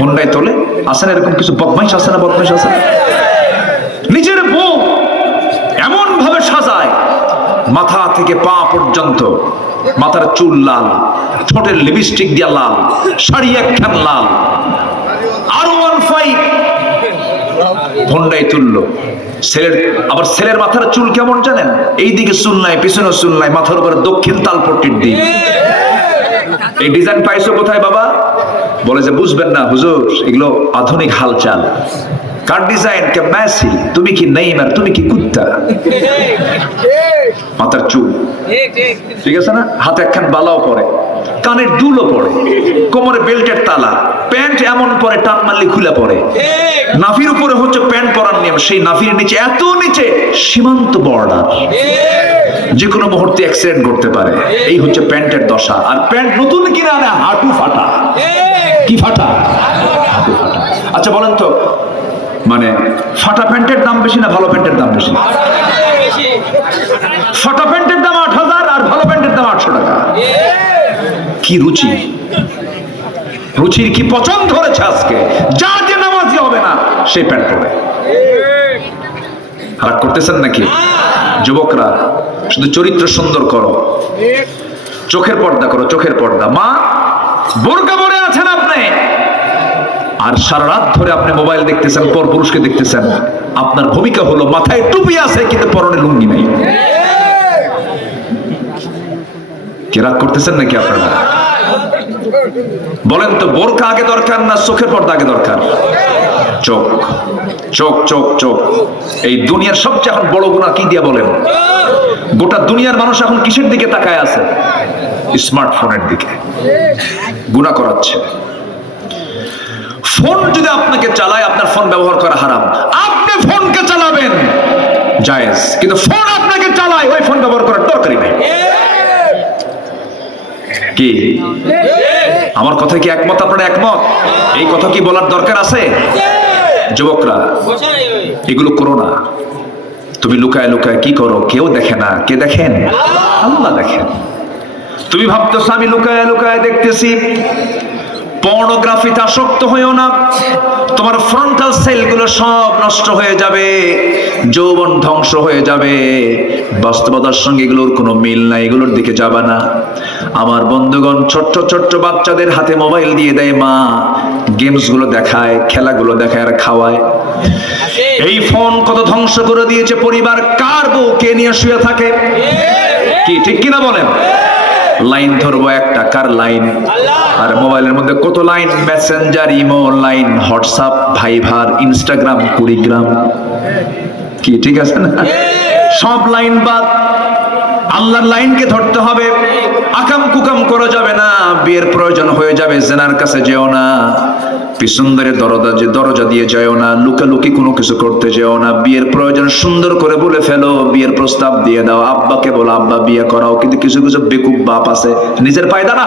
হুন্ডায় তোলে। আছে না এরকম কিছু বদমাইশ? আছে না বদমাইশ? আছে। নিজের বউ এমন ভাবে সাজায়, মাথা থেকে পা পর্যন্ত, মাথার চুল লাল, ঠোঁটের লিপস্টিক দিয়া লাল, শাড়ি একখান লাল, আরো 15 হুন্ডায় তুললো। ছেলের মাথার চুল কেমন জানেন? এইদিকে চুল নাই, পিছনে চুল নাই, মাথার উপরে দক্ষিণ তালপট্টির দিক। এই ডিজাইন পাইছো কোথায় বাবা? বলে যে বুঝবেন না হুজুর, এগুলো আধুনিক হালচাল। কার ডিজাইন? কে মেসি? তুমি কি নেইমার? তুমি কি কুত্তা? মাথার চুল ঠিক আছে না? হাতে একখান বালাও পরে, কানের দুলও পরে, কোমরে বেল্টের তালা, প্যান্ট এমন পরে টান মারলে খুলে পড়ে। নাভির উপরে হচ্ছে প্যান্ট পরার নিয়ম, সেই নাভির নিচে এত নিচে সীমান্ত বর্ডার, যে কোনো মুহূর্তে অ্যাক্সিডেন্ট করতে পারে। এই হচ্ছে প্যান্টের দশা। আর প্যান্ট নতুন কিনে আনে হাঁটু ফাটা। কি ফাটা? আচ্ছা বলেন তো, মানে ফাটা প্যান্টের দাম বেশি না ভালো প্যান্টের দাম বেশি? ফাটা প্যান্টের দাম 8000 আর ভালো প্যান্টের দাম 800 টাকা। কি রুচি! রুচির কি পছন্দ হয়েছে আজকে? যা যে নামাজি হবে না সেই প্যান্ট পরে। রাগ করতেছেন নাকি? যুবকরা শুধু চরিত্র সুন্দর করো, চোখের পর্দা করো, চোখের পর্দা। মা বোরকা পরে আছেন আপনি, আর সারা রাত ধরে আপনি মোবাইল দেখতেছেন, পর পুরুষকে দেখতেছেন। আপনার ভূমিকা হলো মাথায় টুপি আছে কিন্তু পরনে লুঙ্গি নাই। কি রাগ করতেছেন নাকি আপনারা? বলেন তো, বোরকা আগে দরকার না চোখের পর্দা আগে দরকার? চোখ, চোখ, চোখ, চোখ। এই দুনিয়ার সবচেয়ে এখন বড় গুনাহ কি দিয়া বলেন? গোটা দুনিয়ার মানুষ এখন কিসের দিকে তাকায় আছে? স্মার্টফোনের দিকে। গুনাহ করাচ্ছে। ফোন যদি আপনাকে চালায়, আপনার ফোন ব্যবহার করা হারাম। আপনি ফোনকে চালাবেন জায়েজ, কিন্তু ফোন আপনাকে চালায়, ওই ফোন ব্যবহার করার দরকারই নেই। কি আমার কথা কি একমত? আপনারা একমত? এই কথা কি বলার দরকার আছে? যুবকরা এগুলো করো না। তুমি লুকায় লুকায় কি করো? কেউ দেখে না। কে দেখেন? আল্লাহ দেখেন। তুমি ভাবতেছো আমি লুকায় লুকায় দেখতেছি। পর্নোগ্রাফিতে আসক্ত হইও না, তোমার ফ্রন্টাল সেলগুলো সব নষ্ট হয়ে যাবে, যৌবন ধ্বংস হয়ে যাবে। বাস্তবতার সঙ্গে এগুলোর কোনো মিল নাই, এগুলোর দিকে যাবা না। আমার বন্ধুগণ, ছোট্ট ছোট্ট বাচ্চাদের হাতে মোবাইল দিয়ে দেয় মা, গেমস গুলো দেখায়, খেলাগুলো দেখায় আর খাওয়ায়। এই ফোন কত ধ্বংস করে দিয়েছে পরিবার। কার বউ কে নিয়ে শুয়ে থাকে? কি ঠিক কিনা বলেন? লাইন ধরবো একটা, কার লাইন? আর মোবাইলের মধ্যে কত Line, Messenger, imo Line, WhatsApp, Viber, Instagram, Kurigram, কি ঠিক আছে না? সব লাইন বাদ, আল্লাহর লাইনকে ধরতে হবে। আকাম কুকাম করা যাবে না, বিয়ের প্রয়োজন হয়ে যাবে জেনার কাছে যেও না, পিছন ধরে দরজা দিয়ে যেও না, লুকালুকি কোনো কিছু করতে যেও না। বিয়ের প্রয়োজন সুন্দর করে বলে ফেলো, বিয়ের প্রস্তাব দিয়ে দাও, আব্বাকে বলো আব্বা বিয়ে করাও। কিন্তু কিছু কিছু বেকুব বাপ আছে, নিজের পায় দাঁড়া।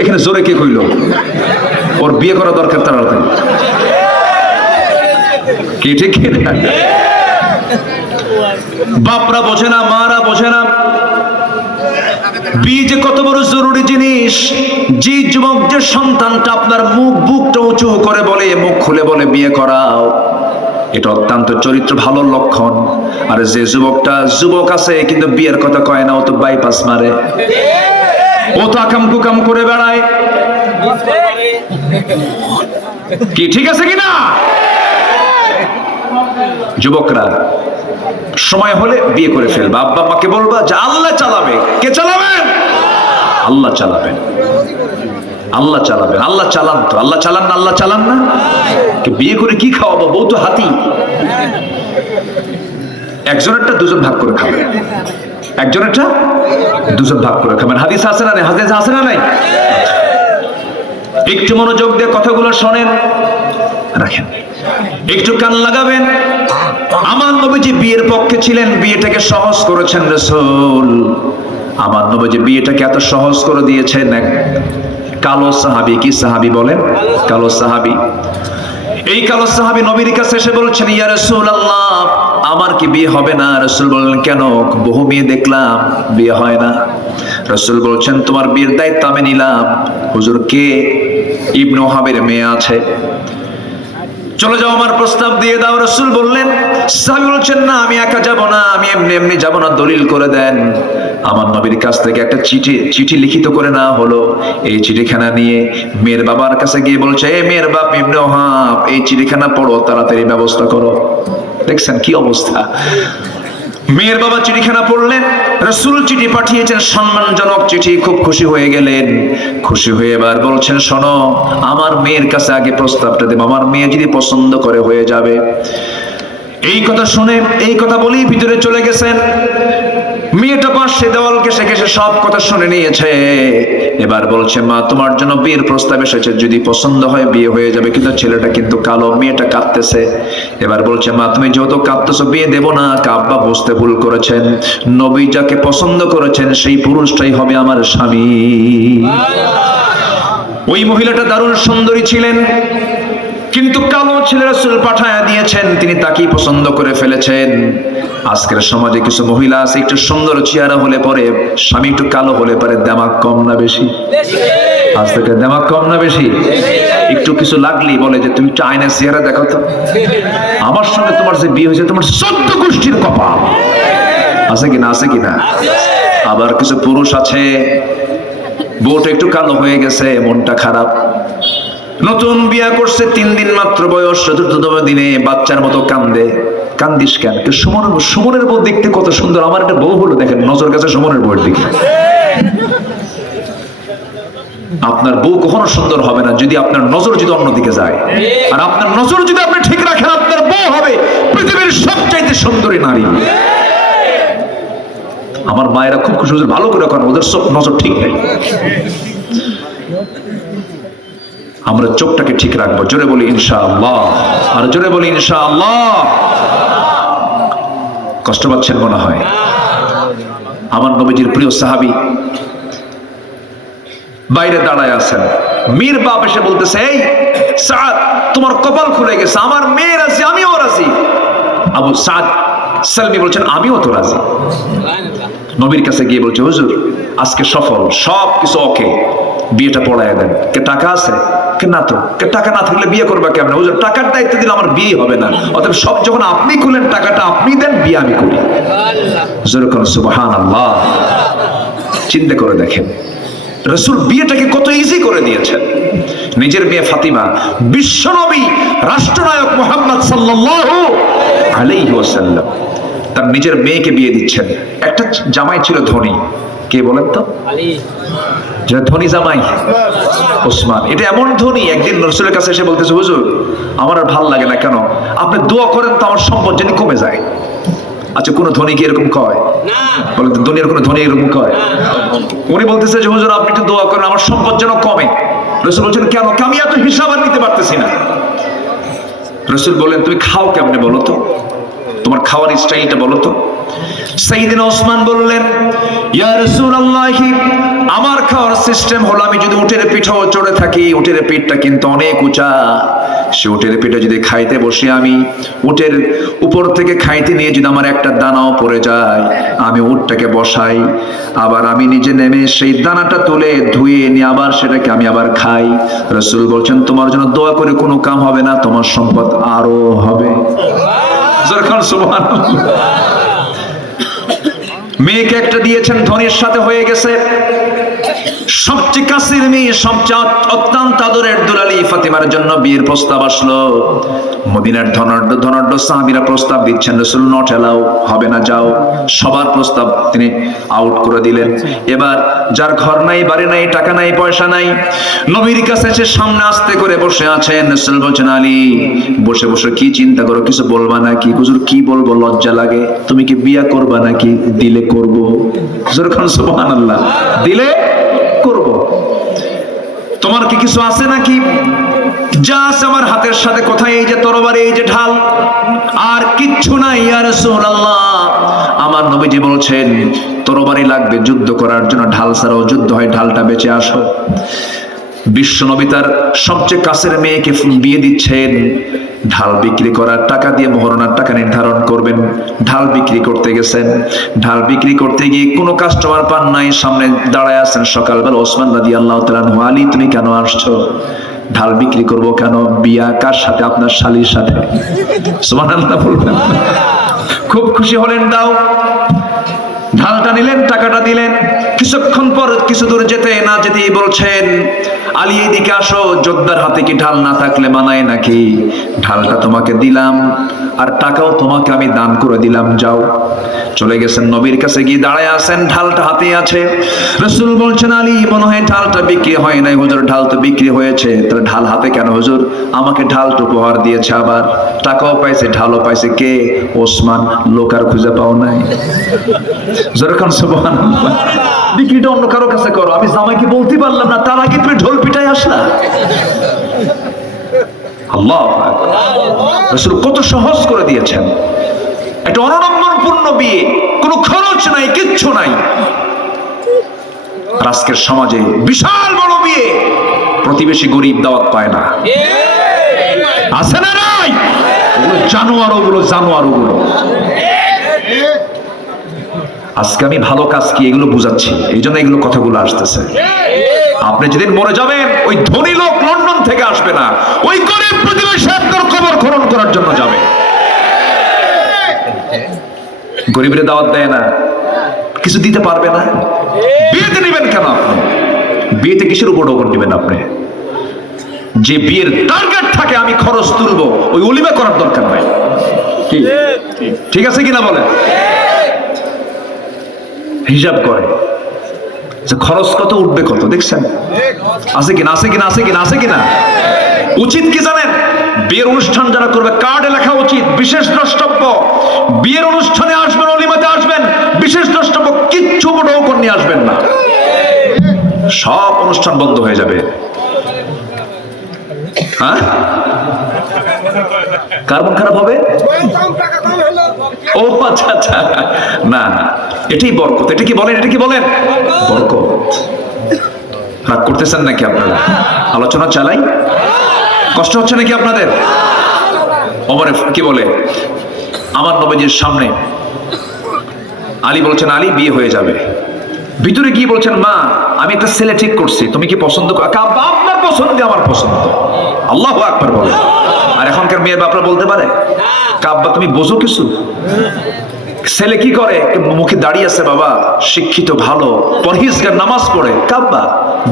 এখানে জোরে কে কইল ওর বিয়ে করা দরকার? তাড়াতাড়ি কি ঠিক না? বাপরা বোঝে না, মারা বোঝে না বিয়ে যে কত বড় জরুরি জিনিস। যে যুবক, যে সন্তানটা আপনার বুকটা উঁচু করে বলে, মুখ খুলে বলে বিয়ে করাও, এটা অত্যন্ত চরিত্র ভালো লক্ষণ। আর যে যুবক আছে কিন্তু বিয়ের কথা কয় না, ও তো বাইপাস মারে, ও তো আকাম কুকাম করে বেড়ায়। কি ঠিক আছে কিনা? যুবকরা সময় হলে বিয়ে করে ফেলবা, আব্বা মাকে বলবা যে আল্লাহ চালাবে। কে চালাবেন? আল্লাহ চালাবেন, আল্লাহ চালাবেন। আল্লাহ চালান তো, আল্লাহ চালান না? আল্লাহ চালান না? বিয়ে করে কি খাওয়াবো? বউ তো হাতি। একজনেরটা দুজন ভাগ করে খাবেন, একজনেরটা দুজন ভাগ করে খাবেন। হাদিস আছে না নাই? হাদিস আছে না নাই? একটু মনোযোগ দিয়ে কথাগুলো শোনেন, রাখেন, একটু কান লাগাবেন। আমার নবীজি বিয়ের পক্ষে ছিলেন, বিয়েটাকে সহজ করেছেন রাসূল। আমার নবীজি বিয়েটাকে এত সহজ করে দিয়েছেন। এক কালো সাহাবী, কি সাহাবী বলেন? কালো সাহাবী। এই কালো সাহাবী নবীর কাছে এসে বলছেন, ইয়া রাসূলুল্লাহ, আমার কি বিয়ে হবে না? রাসূল বললেন, কেন? বহু মেয়ে দেখলাম, বিয়ে হয় না। রাসূল বলছেন, তোমার বিয়ের দায়িত্ব আমি নিলাম। হুজুর, কে? ইবনে ওহাবের মেয়ে আছে, চলে যাও, আমার প্রস্তাব দিয়ে দাও। রাসূল বললেন, সাহাবী বলছেন, না আমি একা যাব না, আমি এমনি এমনি যাব না, দলিল করে দেন। আমার নবীর কাছ থেকে একটা চিঠি লিখিত করে না হলো। এই চিঠিখানা নিয়ে মেয়ের বাবার কাছে গিয়ে বলছে, এ মেয়ের বাপ ইবনে ওহাব, এই চিঠিখানা পড়ো, তাড়াতাড়ি ব্যবস্থা করো। দেখছেন কি অবস্থা? মেয়ের বাবা চিঠিখানা পড়লেন, রাসূল চিঠি পাঠিয়েছেন, সম্মানজনক চিঠি। খুব খুশি হয়ে গেলেন। খুশি হয়ে এবার বলছেন, শোনো, আমার মেয়ের কাছে আগে প্রস্তাবটা দেব, আমার মেয়ে যদি পছন্দ করে হয়ে যাবে। এই কথা শুনে, এই কথা বলেই ভিতরে চলে গেছেন। মেয়েটা পাশে দেওয়াল ঘেঁষে ঘেঁষে সব কথা শুনে নিয়েছে। এবার বলছে, মা তোমার জন্য বিয়ের প্রস্তাব এসেছে, যদি পছন্দ হয় বিয়ে হয়ে যাবে। কিন্তু ছেলেটা কিন্তু কালো, মেয়েটা কাঁদতেছে। এবার বলছে, মা তুমি যেহেতু কাঁদতেছো, বিয়ে দেবো না। আব্বা বুঝতে ভুল করেছেন, নবী যাকে পছন্দ করেছেন সেই পুরুষটাই হবে আমার স্বামী। ওই মহিলাটা দারুণ সুন্দরী ছিলেন, কিন্তু কালো ছেলে রাসূল পাঠায়া দিয়েছেন, তিনি তাকেই পছন্দ করে ফেলেছেন। আজকের সমাজে কিছু মহিলা আছে, একটু সুন্দর চেহারা হলে পরে, স্বামী একটু কালো হলে পরে, দেমাগ কম না বেশি? আজ থেকে দেমাগ কম না বেশি? একটু কিছু লাগলেই বলে যে তুমি একটু আয়নায় চেহারা দেখো তো, আমার সঙ্গে তোমার যে বিয়ে হয়েছে তোমার 14 গোষ্ঠীর কপাল। আছে কিনা? আছে কিনা? আবার কিছু পুরুষ আছে, বউটা একটু কালো হয়ে গেছে, মনটা খারাপ, নতুন বিয়া করছে, 3 দিন মাত্র বয়স, 4তম দিনে বাচ্চার মতো কান্দে। কান্দিস কেন? সুমনের বউ দেখতে কত সুন্দর, আমার একটা বউ হলো, দেখেন নজর গেছে সুমনের বউয়ের দিকে। আপনার বউ কখনো সুন্দর হবে না যদি আপনার নজর যদি অন্যদিকে যায়। আর আপনার নজর যদি আপনি ঠিক রাখেন, আপনার বউ হবে পৃথিবীর সবচাইতে সুন্দরী নারী। আমার মায়েরা খুব খুশি, ভালো করে করেন, ওদের সব নজর ঠিক নেই। আমরা চোখটাকে ঠিক রাখবো। জোরে বলি ইনশাআল্লাহ, আর জোরে বলি ইনশাআল্লাহ। কষ্ট পাচ্ছেন মনে হয়? আমার নবীজির প্রিয় সাহাবী বাইরে দাঁড়ায় আছেন, মীর বাপ এসে বলতেছে, এই সাদ, তোমার কপাল খুলে গেছে, আমার মেয়ে রাজি, আমিও রাজি। আবু সাদ সালমি বলছেন, আমিও তো রাজি। নবীর কাছে গিয়ে বলছে, হুজুর আজকে সফল, সব কিছু ওকে, বিয়েটা পড়ায় দেন। কে টাকা আছে? কে না তো। কে টাকা না থাকলে বিয়ে করবা কেমন? হুজুর টাকার দায়িত্ব দিলে আমার বিয়ে হবে না, অতএব সব যখন আপনি খুলেন, টাকাটা আপনি দেন, বিয়ে আমি করি। যেরকম সুবহানাল্লাহ। চিন্তা করে দেখেন, রাসূল বিয়েটাকে কত ইজি করে দিয়েছেন। নিজের মেয়ে ফাতিমা, বিশ্বনবী রাষ্ট্রনায়ক মুহাম্মদ সাল্লাল্লাহু আলাইহি ওয়াসাল্লাম তার নিজের মেয়েকে বিয়ে দিচ্ছেন। একটা জামাই ছিল ধনী, কে বলেন তো? যেটা ধনী জামাই ওসমান। এটা এমন ধনী, একদিন রাসূলের কাছে এসে বলতেছে, হুজুর আমার আর ভাল লাগে না, কেন? আপনি দোয়া করেন তো আমার সম্পদ যেন কমে যায়। আচ্ছা, কোন ধনী কি এরকম কয়? বলেন তো, দুনিয়ার কোন ধনী এরকম কয়? উনি বলতেছে যে হুজুর আপনি একটু দোয়া করেন আমার সম্পদ যেন কমে। রাসূল বলছেন কেন? আমি এত হিসাব আর নিতে পারতেছি না। রাসূল বলেন তুমি খাও কেমনে বলো তো, তোমার খাওয়ার স্টাইলটা বলো তো। সাইয়েদনা ওসমান বললেন, ইয়া রাসূলুল্লাহ, আমার খাওয়ার সিস্টেম হলো আমি যদি উটের পিঠেও চড়ে থাকি, উটের পিঠটা কিন্তু অনেক উঁচা, সে উটের পিঠে যদি খাইতে বসি, আমি উটের উপর থেকে খাইতে নিয়ে যদি আমার একটা দানাও পড়ে যায়, আমি উটটাকে বসাই, আবার আমি নিজে নেমে সেই দানাটা তুলে ধুয়ে নিয়ে আবার সেটাকে আমি আবার খাই। রাসূল বলছেন তোমার জন্য দোয়া করে কোনো কাম হবে না, তোমার সম্পদ আরো হবে। সুবহানাল্লাহ। মেয়েকে একটা দিয়েছেন, ধনীর সাথে হয়ে গেছে। সবচেয়ে কাছের মেয়ে, সবচেয়ে অত্যন্ত আদরের দুলালি ফাতিমার জন্য বিয়ের প্রস্তাব আসলো। মদিনার ধনাঢ্য সাহাবীরা প্রস্তাব দিচ্ছেন, রাসূল নট এলাও, হবে না, যাও। সবার প্রস্তাব তিনি আউট করে দিলেন। এবার যার ঘর নাই, বাড়ি নাই, টাকা নাই, পয়সা নাই, নবীর কাছে এসে সামনে আস্তে করে বসে আছেন। রাসূল বলছেন, আলী বসে বসে কি চিন্তা করো, কিছু বলবা নাকি? হুজুর কি বলবো, লজ্জা লাগে। তুমি কি বিয়া করবা নাকি? দিলে করব। হুজুর খান সুবহানাল্লাহ, দিলে করব। তোমার কি কিছু আছে নাকি? যা আছে আমার হাতের সাথে, কোথায়? এই যে তরবারি, এই যে ঢাল, আর কিচ্ছু নাই। ইয়া রাসূলুল্লাহ, আমার নবীজি বলছেন তরবারি লাগবে যুদ্ধ করার জন্য, ঢাল ছাড়াও যুদ্ধ হয়, ঢালটা বেঁচে আসো। বিশ্ব নবী তার সবচেয়ে কাছের মেয়েকে বিয়ে দিচ্ছেন। ঢাল বিক্রি করার টাকা দিয়ে মহরণার টাকা নির্ধারণ করবেন। ঢাল বিক্রি করতে গেছেন, ঢাল বিক্রি করতে গিয়ে কোনো কাস্টমার পান নাই, সামনে দাঁড়ায় আছেন সকালবেলা ওসমান রাদিয়াল্লাহু তাআলা আনহু। আলী তুমি কেন আসছো? ঢাল বিক্রি করব। কেন? বিয়া কার সাথে? আপনার শালীর সাথে। সুবহানাল্লাহ বলবেন। খুব খুশি হলেন, দাও। ঢালটা নিলেন, টাকাটা দিলেন। কিছুক্ষণ পর কিছু দূর যেতে না যেতেই বলছেন, আলী এদিকে আসো, যোদ্ধার হাতে কি ঢাল না থাকলে মানায় নাকি? ঢালটা তোমাকে দিলাম আর টাকাও তোমাকে আমি দান করে দিলাম, যাও। চলে গেছেন, নবীর কাছে গিয়ে দাঁড়ায় আছেন, ঢালটা হাতে আছে। রাসূল বলছেন, আলী মনে হয় ঢালটা বিক্রি হয় নাই। হুজুর ঢাল তো বিক্রি হয়েছে। তাহলে ঢাল হাতে কেন? হুজুর আমাকে ঢালটা উপহার দিয়েছে, আবার টাকাও পাইছে, ঢালও পাইছে। কে? ওসমান। লোক আর খুঁজে পাও নাই। যখন সুবহানাল্লাহ, বিক্রিটা অন্য কারো কাছে করো, আমি জামাইকে বলতে পারলাম না, তার আগে তুমি ঢোল পিটাই আসলা। আল্লাহু আকবার। রাসূল কত সহজ করে দিয়েছেন। একটা অনড়ম্বরপূর্ণ বিয়ে, কোনো খরচ নাই, কিচ্ছু নাই। আজকের সমাজে বিশাল বড় বিয়ে, প্রতিবেশী গরিব দাওয়াত পায় না, আছে না নাই? ওগুলো জানোয়ার, ওগুলো জানোয়ার, ওগুলো। আজকে আমি ভালো কাজ কি এগুলো বুঝাচ্ছি, এই জন্য এগুলো কথাগুলো আসতেছে। আপনি যেদিন মরে যাবেন, ওই ধনী লোক লন্ডন থেকে আসবে না, ওই গরিব প্রতিবেশী আপনার কবর খনন করার জন্য যাবে। গরিবের দাওয়াত দেয় না, কিছু দিতে পারবে না। বিয়েতে নেবেন কেন আপনি? বিয়েতে কিসের উপর ডবল নেবেন আপনি? যে বিয়ের টার্গেট থাকে আমি খরচ তুলবো, ওই ওলিমা করার দরকার নাই। ঠিক আছে কিনা বলেন? হিসাব করে যে খরচ কত, উঠবে কত, দেখছেন? আছে কিনা, আছে কিনা, আছে কিনা, আছে কিনা? উচিত কি জানেন? বিয়ের অনুষ্ঠান যারা করবে, কার্ডে লেখা উচিত বিশেষ দ্রষ্টব্য। বিয়ের অনুষ্ঠানে আসবেন, ওলিমাতে আসবেন, বিশেষ দ্রষ্টব্য, কিচ্ছু টোকন নিয়ে আসবেন না, সব অনুষ্ঠান বন্ধ হয়ে যাবে। হ্যাঁ, কার মন খারাপ হবে? ও আচ্ছা আচ্ছা, না না, এটাই বরকত। এটা কি বলেন? এটা কি বলেন? বরকত। রাগ করতেছেন নাকি আপনারা? আলোচনা চালাই, কষ্ট হচ্ছে নাকি আপনাদের? ওমরে কি বলে, আমার নবীজির সামনে আলী বলছেন, আলী বিয়ে হয়ে যাবে। ভিতরে গিয়ে বলছেন, মা আমি একটা ছেলে ঠিক করছি, তুমি কি পছন্দ? আপনার পছন্দ আমার পছন্দ। আল্লাহু আকবার বলে। আর এখনকার মেয়ের বাপরা বলতে পারে, কাব্বা তুমি বোঝো কিছু? ছেলে কি করে? মুখে দাঁড়িয়ে আছে, বাবা শিক্ষিত, ভালো, পরহেজগার, নামাজ পড়ে। কাব্বা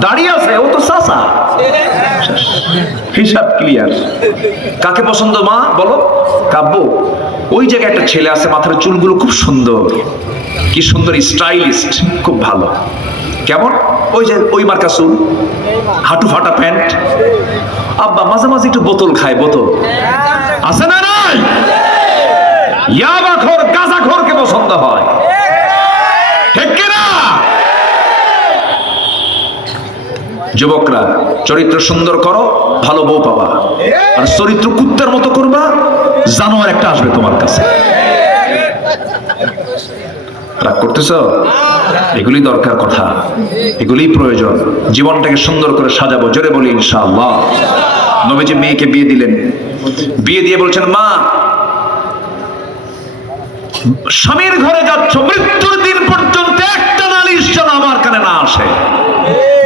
দাঁড়িয়ে আছে, ও তো চাচা, হিসাব ক্লিয়ার। কাকে পছন্দ মা বলো? কাব্য। ওই জায়গায় একটা ছেলে আছে, মাথার চুলগুলো খুব সুন্দর, কি সুন্দর স্টাইলিস্ট, খুব ভালো। কেমন? ওই যে ওই মার্কা চুল, হাঁটু ফাটা প্যান্ট। আব্বা মাঝে মাঝে একটু বোতল খায়, বোতল আছে না নাই? ইয়াবাখোর, গাঁজাখোরকে পছন্দ হয়, ঠিক কিনা? যুবকরা, চরিত্র সুন্দর করো, ভালো বউ পাবা। আর চরিত্র কুত্তার মতো করবা, জানোয়ার একটা আসবে তোমার কাছে। রাগ করতেছ? এগুলি দরকার কথা, এগুলি প্রয়োজন। জীবনটাকে সুন্দর করে সাজাবো, জোরে বলি ইনশাআল্লাহ। নবীজি মেয়েকে বিয়ে দিলেন, বিয়ে দিয়ে বলছেন, মা স্বামীর ঘরে যাচ্ছ, মৃত্যুর দিন পর্যন্ত একটা নালিশ যেন আমার কানে না আসে,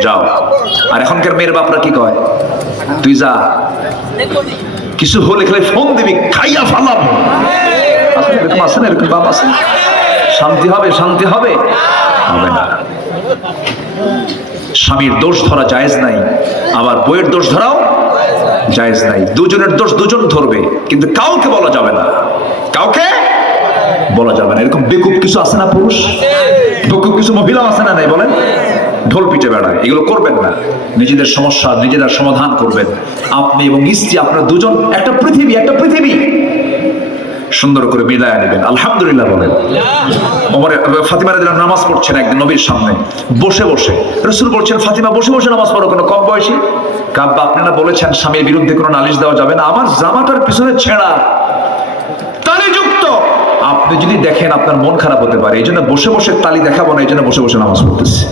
যাও। আর এখনকার মেয়ের বাপরা কি কয়? তুই যা, কিছু হলে খেলে ফোন দিবি, খাইয়া ফালাম। এরকম আছে না? এরকম বাপ আছে? শান্তি হবে? শান্তি হবে? হবে না। স্বামীর দোষ ধরা জায়েজ নাই, আবার বইয়ের দোষ ধরাও জায়েজ নাই। দুজনের দোষ দুজন ধরবে, কিন্তু কাউকে বলা যাবে না, কাউকে বলা যাবে না। এরকম বেকুব কিছু আছে না পুরুষ? বেকুব কিছু মহিলাও আছে না নাই? বলেন, ঢোল পিটে বেড়ায়। এগুলো করবেন না। নিজেদের সমস্যা নিজেরা সমাধান করবেন। আপনি এবং স্ত্রী, আপনারা দুজন একটা পৃথিবী, একটা পৃথিবী সুন্দর করে মিলায়া নেবেন। আলহামদুলিল্লাহ বলেন। ফাতিমা রাদিয়াল্লাহু আনহা নামাজ পড়ছেন একদিন নবীর সামনে বসে বসে। রাসূল বলছেন, ফাতিমা বসে বসে নামাজ পড়ো কেন, কম বয়সী? কাব্বা, আপনারা বলেছেন স্বামীর বিরুদ্ধে কোনো নালিশ দেওয়া যাবে না। আমার জামাটার পিছনে ছেঁড়া, তালিযুক্ত। আপনি যদি দেখেন আপনার মন খারাপ হতে পারে, এই জন্য বসে বসে তালি দেখাবো না, এই জন্য বসে বসে নামাজ পড়তেছি।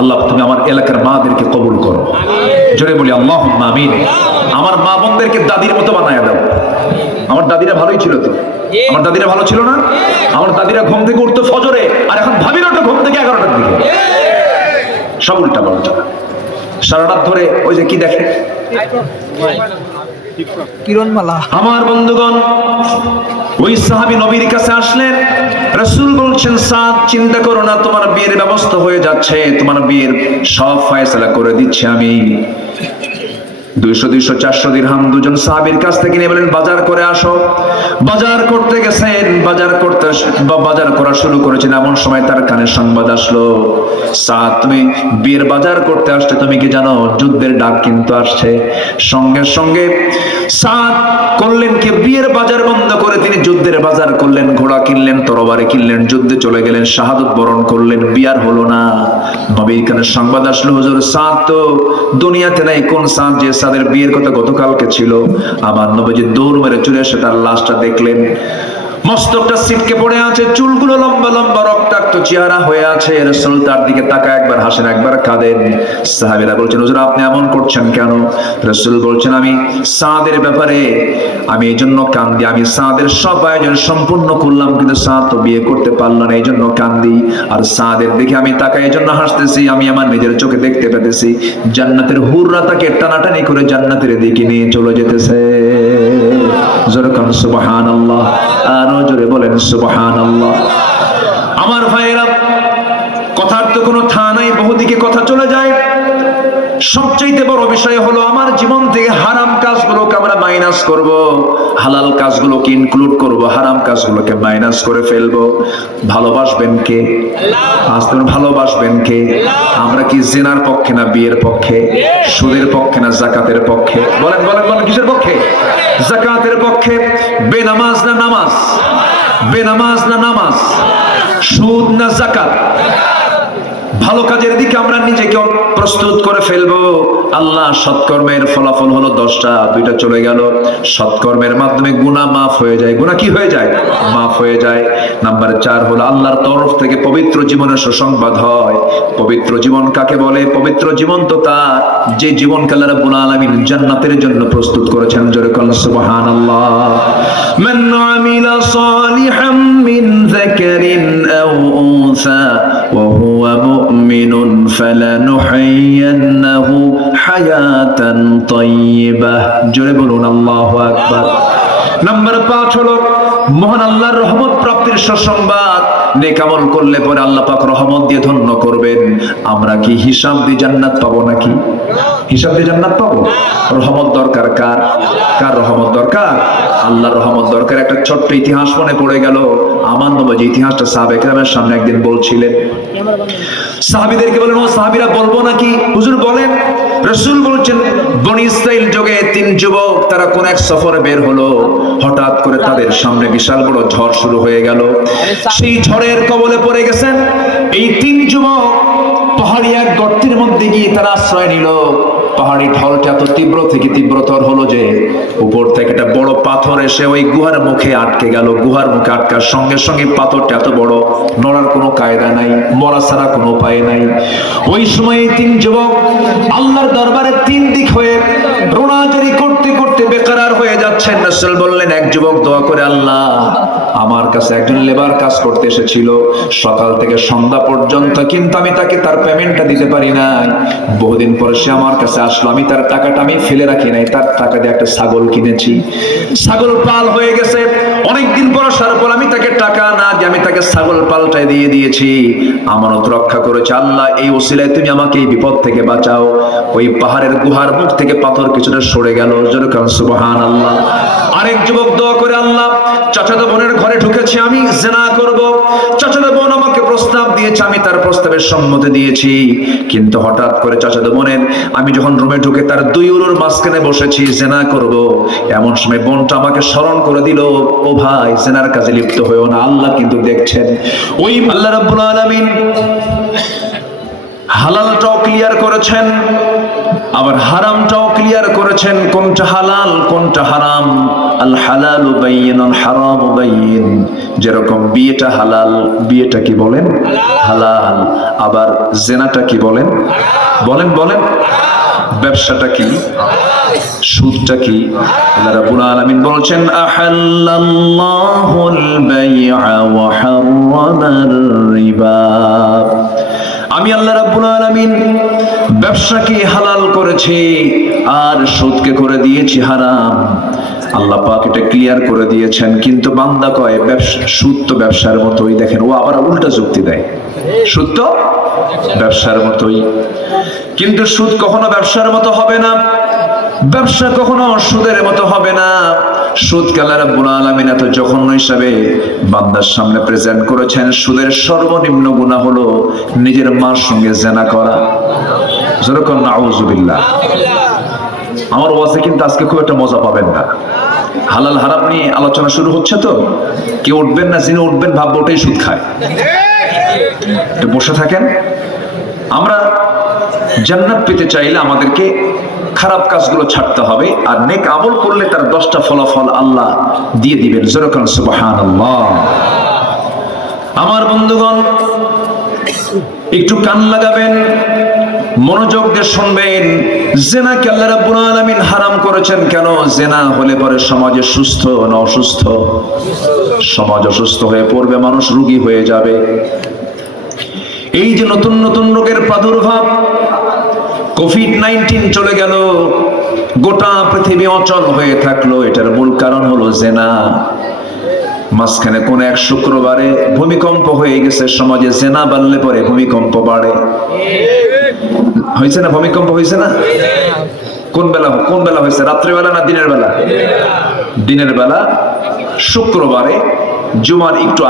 আল্লাহ তুমি আমার এলাকার মাদেরকে কবুল করো, জোরে বলি আল্লাহুম্মা আমিন। আমার মা বোনদেরকে দাদির মতো বানায় দাও। আমার দাদিরা ভালোই ছিল তো, আমার দাদিরা ভালো ছিল না? আমার দাদিরা ঘুম থেকে উঠতো ফজরে, আর এখন ভাবির ওঠে ঘুম থেকে 11টার দিকে। সব উল্টা পাল্টা, সারা রাত ধরে ওই যে কি দেখে কিরণমালা। আমার বন্ধুগণ, ওই সাহাবী নবীর কাছে আসলেন। রাসূল বলছেন, সাদ চিন্তা করো না, তোমার বিয়ের ব্যবস্থা হয়ে যাচ্ছে, তোমার বিয়ের সব ফয়সালা করে দিচ্ছি আমি। 200-400 দিরহাম দুজন সাহাবীর কাছ থেকে নিয়ে বলেন, বাজার করে আসো। বাজার করতে গেছেন, বাজার করা শুরু করেছেন, এমন সময় তার কানে সংবাদ আসলো, সাদ তুমি বিয়ের বাজার করতে আসছে, তুমি কি জানো যুদ্ধের ডাক কিন্তু আসছে। সঙ্গে সঙ্গে সাদ করলেন কি, বিয়ের বাজার বন্ধ করে তিনি যুদ্ধের বাজার করলেন, ঘোড়া কিনলেন, তরবারি কিনলেন, যুদ্ধে চলে গেলেন, শাহাদত বরণ করলেন। বিয়ার হলো না। নবীর কানে সংবাদ আসলো, হুজুর সাদ তো দুনিয়াতে নাই। কোন সাদ? যে সাদের বিয়ের কথা গতকালকে ছিল। আমার নবীজি দৌড় মেরে চলে এসে তার লাশটা দেখলেন, মস্তকটা ছিটকে পড়ে আছে, চুলগুলো লম্বা লম্বা, রক্তাক্ত চেহারা হয়ে আছে। রাসূল তার দিকে তাকায়, একবার হাসেন একবার কাঁদেন। সাহাবীরা বলছেন, হুজুর আপনি এমন করছেন কেন? রাসূল বলছেন, আমি সাদের ব্যাপারে আমি এই জন্য কাঁদি, আমি সাদের সব আয়োজন সম্পূর্ণ করলাম, কিন্তু সাদ তো বিয়ে করতে পারল না, এই জন্য কাঁদি। আর সাদের দিকে আমি তাকাই, এই জন্য হাসতেছি। আমি আমার নিজের চোখে দেখতে পেতেছি জান্নাতের হুররা তাকে টানাটানি করে জান্নাতের দিকে নিয়ে চলে যেতেছে। জোরে কান সুবহানাল্লাহ, আরো জোরে বলেন সুবহানাল্লাহ। আমার ভাইরা, কথার তো কোনো থা নাই, বহুদিকে কথা চলে যায়। সবচেয়ে বড় বিষয় হলো আমার জীবন থেকে হারাম কাজগুলোকে আমরা মাইনাস করব, হালাল কাজগুলোকে ইনক্লুড করব, হারাম কাজগুলোকে মাইনাস করে ফেলবো। ভালোবাসবেন কে? আল্লাহ। ভালোবাসবেন কে? আমরা কি জিনার পক্ষে না বিয়ের পক্ষে? সুদের পক্ষে না যাকাতের পক্ষে? বলেন বলেন বলেন, কিসের পক্ষে? যাকাতের পক্ষে। বেনামাজ না নামাজ? বেনামাজ না নামাজ? সুদ না যাকাত? ভালো কাজের দিকে আমরা নিজেকে প্রস্তুত করে ফেলবো। আল্লাহ সৎকর্মের ফলাফল হলো 10টা, 2টা চলে গেল। সৎকর্মের মাধ্যমে গুনাহ মাফ হয়ে যায়। গুনাহ কি হয়ে যায়? মাফ হয়ে যায়। নাম্বার 4 হলো আল্লাহর তরফ থেকে পবিত্র জীবনের সুসংবাদ হয়। পবিত্র জীবন কাকে বলে? পবিত্র জীবন তো তার যে জীবনকে আল্লাহ রাব্বুল আলামিন জান্নাতের জন্য প্রস্তুত করেছেন। জোরে বলেন সুবহানাল্লাহ। মান আমিলা সালিহাম মিন যাকারিন আও উনসা ওয়া হুয়া মুমিনুন ফালানুহয়িয়ান্নাহু হায়াতান তাইয়্যিবাহ। জোরে বলুন আল্লাহু আকবার। নাম্বার 5 হলো মহান আল্লাহর রহমত প্রাপ্তির সুসংবাদ। নেক আমল করলে পরে আল্লাহ পাক রহমত দিয়ে ধন্য করবেন। আমরা কি হিসাব দিয়ে জান্নাত পাবো নাকি? হিসাব দিয়ে জান্নাত পাবো? রহমত দরকার কার? কার রহমত দরকার? আল্লাহর রহমত দরকার। একটা ছোট্ট ইতিহাস মনে পড়ে গেল। আমার নবী ইতিহাসটা সাহাবা একরামের সামনে একদিন বলছিলেন। সাহাবীদেরকে বলেন, ও সাহাবীরা বলবো নাকি? হুজুর বলেন। রাসূল বলছেন, বনি ইসরাইল যুগে 3 যুবক তারা কোন এক সফরে বের হলো। হঠাৎ করে তাদের সামনে বিশাল বড় ঝড় শুরু হয়ে গেল। সেই ঝড়ের কবলে পড়ে গেছেন এই 3 যুবক। পাহাড়ি এক গর্তের মধ্যে গিয়ে তারা আশ্রয় নিল। পাহাড়ি ঢলটা এত তীব্র থেকে তীব্রতর হলো যে উপর থেকে একটা বড় পাথর এসে ওই গুহার মুখে আটকে গেল। গুহার মুখে আটকার সঙ্গে সঙ্গে পাথরটা এত বড়, নড়ার কোনো কায়দা নাই, মরা ছাড়া কোনো উপায় নাই। ওই সময় 3 যুবক আল্লাহর দরবারে 3 দিক হয়ে রোনাজারি করতে করতে বেকারার হয়ে যাচ্ছেন। রাসূল বললেন, এক যুবক দোয়া করে, আল্লাহ আমার কাছে একজন লেবার কাজ করতে এসেছিল সকাল থেকে সন্ধ্যা পর্যন্ত, কিন্তু আমি তাকে তার পেমেন্টটা দিতে পারি নাই। বহুদিন পরে সে আমার কাছে আসলো, আমি তার টাকাটা আমি ফেলে রাখি নাই, তার টাকা দিয়ে একটা ছাগল কিনেছি। ছাগল পাল হয়ে গেছে, অনেকদিন পর আসার পর আমি তাকে টাকা না দিয়ে আমি তাকে ছাগল পালটাই দিয়ে দিয়েছি। আমানত রক্ষা করেছে। আল্লাহ এই ওসিলায় তুমি আমাকে এই বিপদ থেকে বাঁচাও। ওই পাহাড়ের গুহার মুখ থেকে পাথর কিছুটা সরে গেল। জোরে কান সুবহানাল্লাহ। আরেক যুবক দোয়া করে, আল্লাহ চাচাতো বোনের ঘরে ঢুকেছি, আমি জিনা করব। চাচাতো বোন আমাকে প্রস্তাব দিয়েছে, আমি তার প্রস্তাবের সম্মতি দিয়েছি, কিন্তু হঠাৎ করে চাচাতো বোনের আমি যখন রুমে ঢুকে তার 2 উরুর মাঝখানে বসেছি, জিনা করব। এমন সময় বোনটা আমাকে স্মরণ করে দিল, ও ভাই জিনার কাজে লিপ্ত হয়েও না, আল্লাহ কিন্তু দেখছেন। ওই আল্লাহ রাব্বুল আলামিন হালালটাও ক্লিয়ার করেছেন, আবার হারামটাও ক্লিয়ার করেছেন। কোনটা হালাল কোনটা হারাম? আল হালালু বাইয়িনুল হারামু বাইয়িন। যেরকম বিয়েটা হালাল, বিয়েটা কি বলেন? হালাল। আবার জিনাটা কি বলেন? বলেন বলেন। ব্যবসাটা কি? সুদটা কি? আল্লাহ রাব্বুল আলামিন বলছেন, আহাল্লাল্লাহুল বাই'a ওয়া হারামার রিবা। আমি আল্লাহ রাব্বুল আলামিন ব্যবসাকে হালাল করেছি আর সুদকে করে দিয়েছি হারাম। আল্লাহ পাক এটা ক্লিয়ার করে দিয়েছেন, কিন্তু বান্দা কয় ব্যবসা, সুদ তো ব্যবসার মতোই। দেখেন, ও আবার উল্টা যুক্তি দেয়, সুদ তো ব্যবসার মতোই। কিন্তু সুদ কখনো ব্যবসার মতো হবে না, ব্যবসা কখনো সুদের মতো হবে না। সুদকে আল্লাহ রাব্বুল আলামিন এত জঘন্য হিসাবে বান্দার সামনে প্রেজেন্ট করেছেন। সুদের সর্বনিম্ন গুনাহ হলো নিজের মার সঙ্গে জিনা করা। যেরকম নাউযুবিল্লাহ। আমার ওয়াজে কিন্তু আজকে খুব একটা মজা পাবেন না। হালাল হারাম নিয়ে আলোচনা শুরু হচ্ছে, তো কেউ উঠবেন না, যিনি উঠবেন ভাববো ওটাই সুদ খায়। একটু বসে থাকেন। আমরা জান্নাত পেতে চাইলে আমাদেরকে খারাপ কাজগুলো ছাড়তে হবে, আর নেক আমল করলে তার 10টা ফলাফল আল্লাহ দিয়ে দিবেন। যেরকম সুবহানাল্লাহ। আমার বন্ধুগণ, একটু কান লাগাবেন, মনোযোগ দিয়ে শুনবেন। জিনাকে আল্লাহ রাব্বুল আলামিন হারাম করেছেন কেন? জিনা হলে পরে সমাজে সুস্থ না অসুস্থ? সমাজ অসুস্থ হয়ে পড়বে, মানুষ রোগী হয়ে যাবে। এই যে নতুন নতুন রোগের প্রাদুর্ভাব, কোভিড-19 চলে গেল, গোটা পৃথিবী অচল হয়ে থাকলো, এটার মূল কারণ হলো জিনা। মাঝখানে কোন এক শুক্রবারে ভূমিকম্প হয়ে গেছে সমাজে। জিনা বাড়লে পরে ভূমিকম্প বাড়ে। হয়েছে না? ভূমিকম্প হয়েছে না? কোন বেলা হয়েছে? রাত্রিবেলা না দিনের বেলা? দিনের বেলা, শুক্রবারে জুমার একটু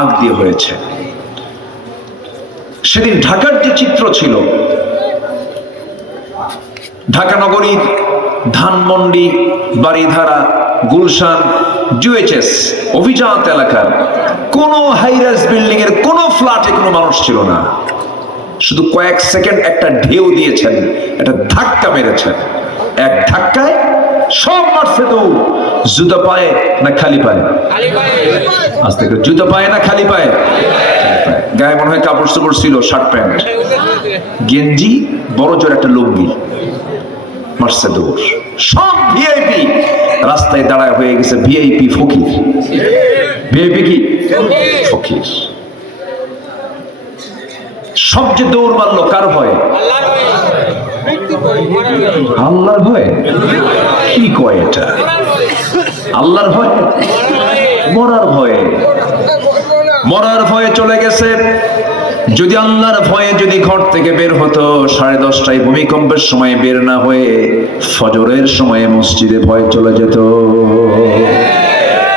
আগ দিয়ে হয়েছে। সেদিন ঢাকার যে চিত্র ছিল, ঢাকা নগরীর ধানমন্ডি, বাড়িধারা, গুলশান, জুএইচএস অভিজাত এলাকার কোন হাইরাইজ বিল্ডিং এর কোন ফ্ল্যাটে কোনো মানুষ ছিল না। শুধু কয়েক সেকেন্ড একটা ঢেউ দিয়েছেন, একটা ধাক্কা মেরেছেন, এক ধাক্কায় সব মারছে দৌড়। জুতা পায়ে না খালি পায়ে? আজ থেকে জুতা পায়ে না খালি পায়ে? গায়ে মনে হয় কাপড় চোপড় ছিল, শার্ট প্যান্ট, গেঞ্জি, বড় জোর একটা লুঙ্গি, মারছে দৌড়। সব ভিআইপি রাস্তায় দাঁড়ায় হয়ে গেছে ভিআইপি ফকির। ভিআইপি কি? ফকির। সব যে দৌড় মারলো কার ভয়ে? আল্লাহর ভয়ে? কি কয় এটা? আল্লাহর ভয়ে? মরার ভয়ে? মরার ভয়ে চলে গেছে। যদি আল্লাহর ভয়ে যদি ঘর থেকে বের হতো 10:30টায় ভূমিকম্পের সময় বের না হয়ে ফজরের সময়ে মসজিদে ভয়ে চলে যেত।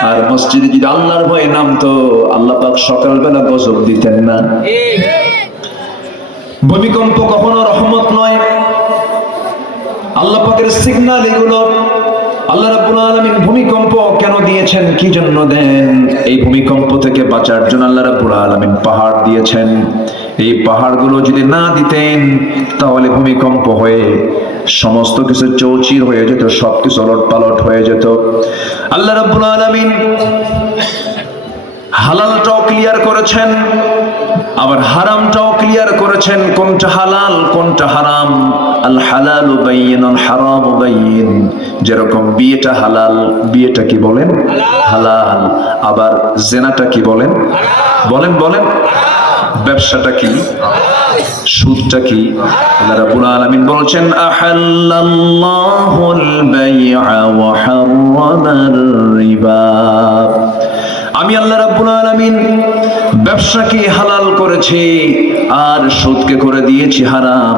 আর মসজিদে যদি আল্লাহর ভয়ে নামতো আল্লাহ পাক সকালবেলা গজব দিতেন না। ভূমিকম্প কখনো রহমত নয়, আল্লাহ পাকের সিগন্যাল এগুলো। আল্লাহ রাব্বুল আলামিন ভূমিকম্প কেন দিয়েছেন, কি জন্য দেন? এই ভূমিকম্প থেকে বাঁচার জন্য আল্লাহ রাব্বুল আলামিন পাহাড় দিয়েছেন। এই পাহাড়গুলো যদি না দিতেন তাহলে ভূমিকম্প হয়ে সমস্ত কিছু চৌচির হয়ে যেত, সবকিছু ওলটপালট হয়ে যেত। আল্লাহ রাব্বুল আলামিন হালালটাও ক্লিয়ার করেছেন, আবার হারামটাও ক্লিয়ার করেছেন। কোনটা হালাল কোনটা হারাম? আল হালালু বাইয়িনুল হারামু বাইয়িন। যেরকম বিয়েটা হালাল, বিয়েটা কি বলেন? হালাল। আবার জিনাটা কি বলেন? বলেন বলেন। ব্যবসাটা কি? সুদটা কি? আল্লাহ রাব্বুল আলামিন বলেছেন আহাল্লাল্লাহুল বাই'a ওয়া হারামার রিবা। আমি আল্লাহ রাব্বুল আলামিন ব্যবসাকে হালাল করেছি আর সুদকে করে দিয়েছি হারাম।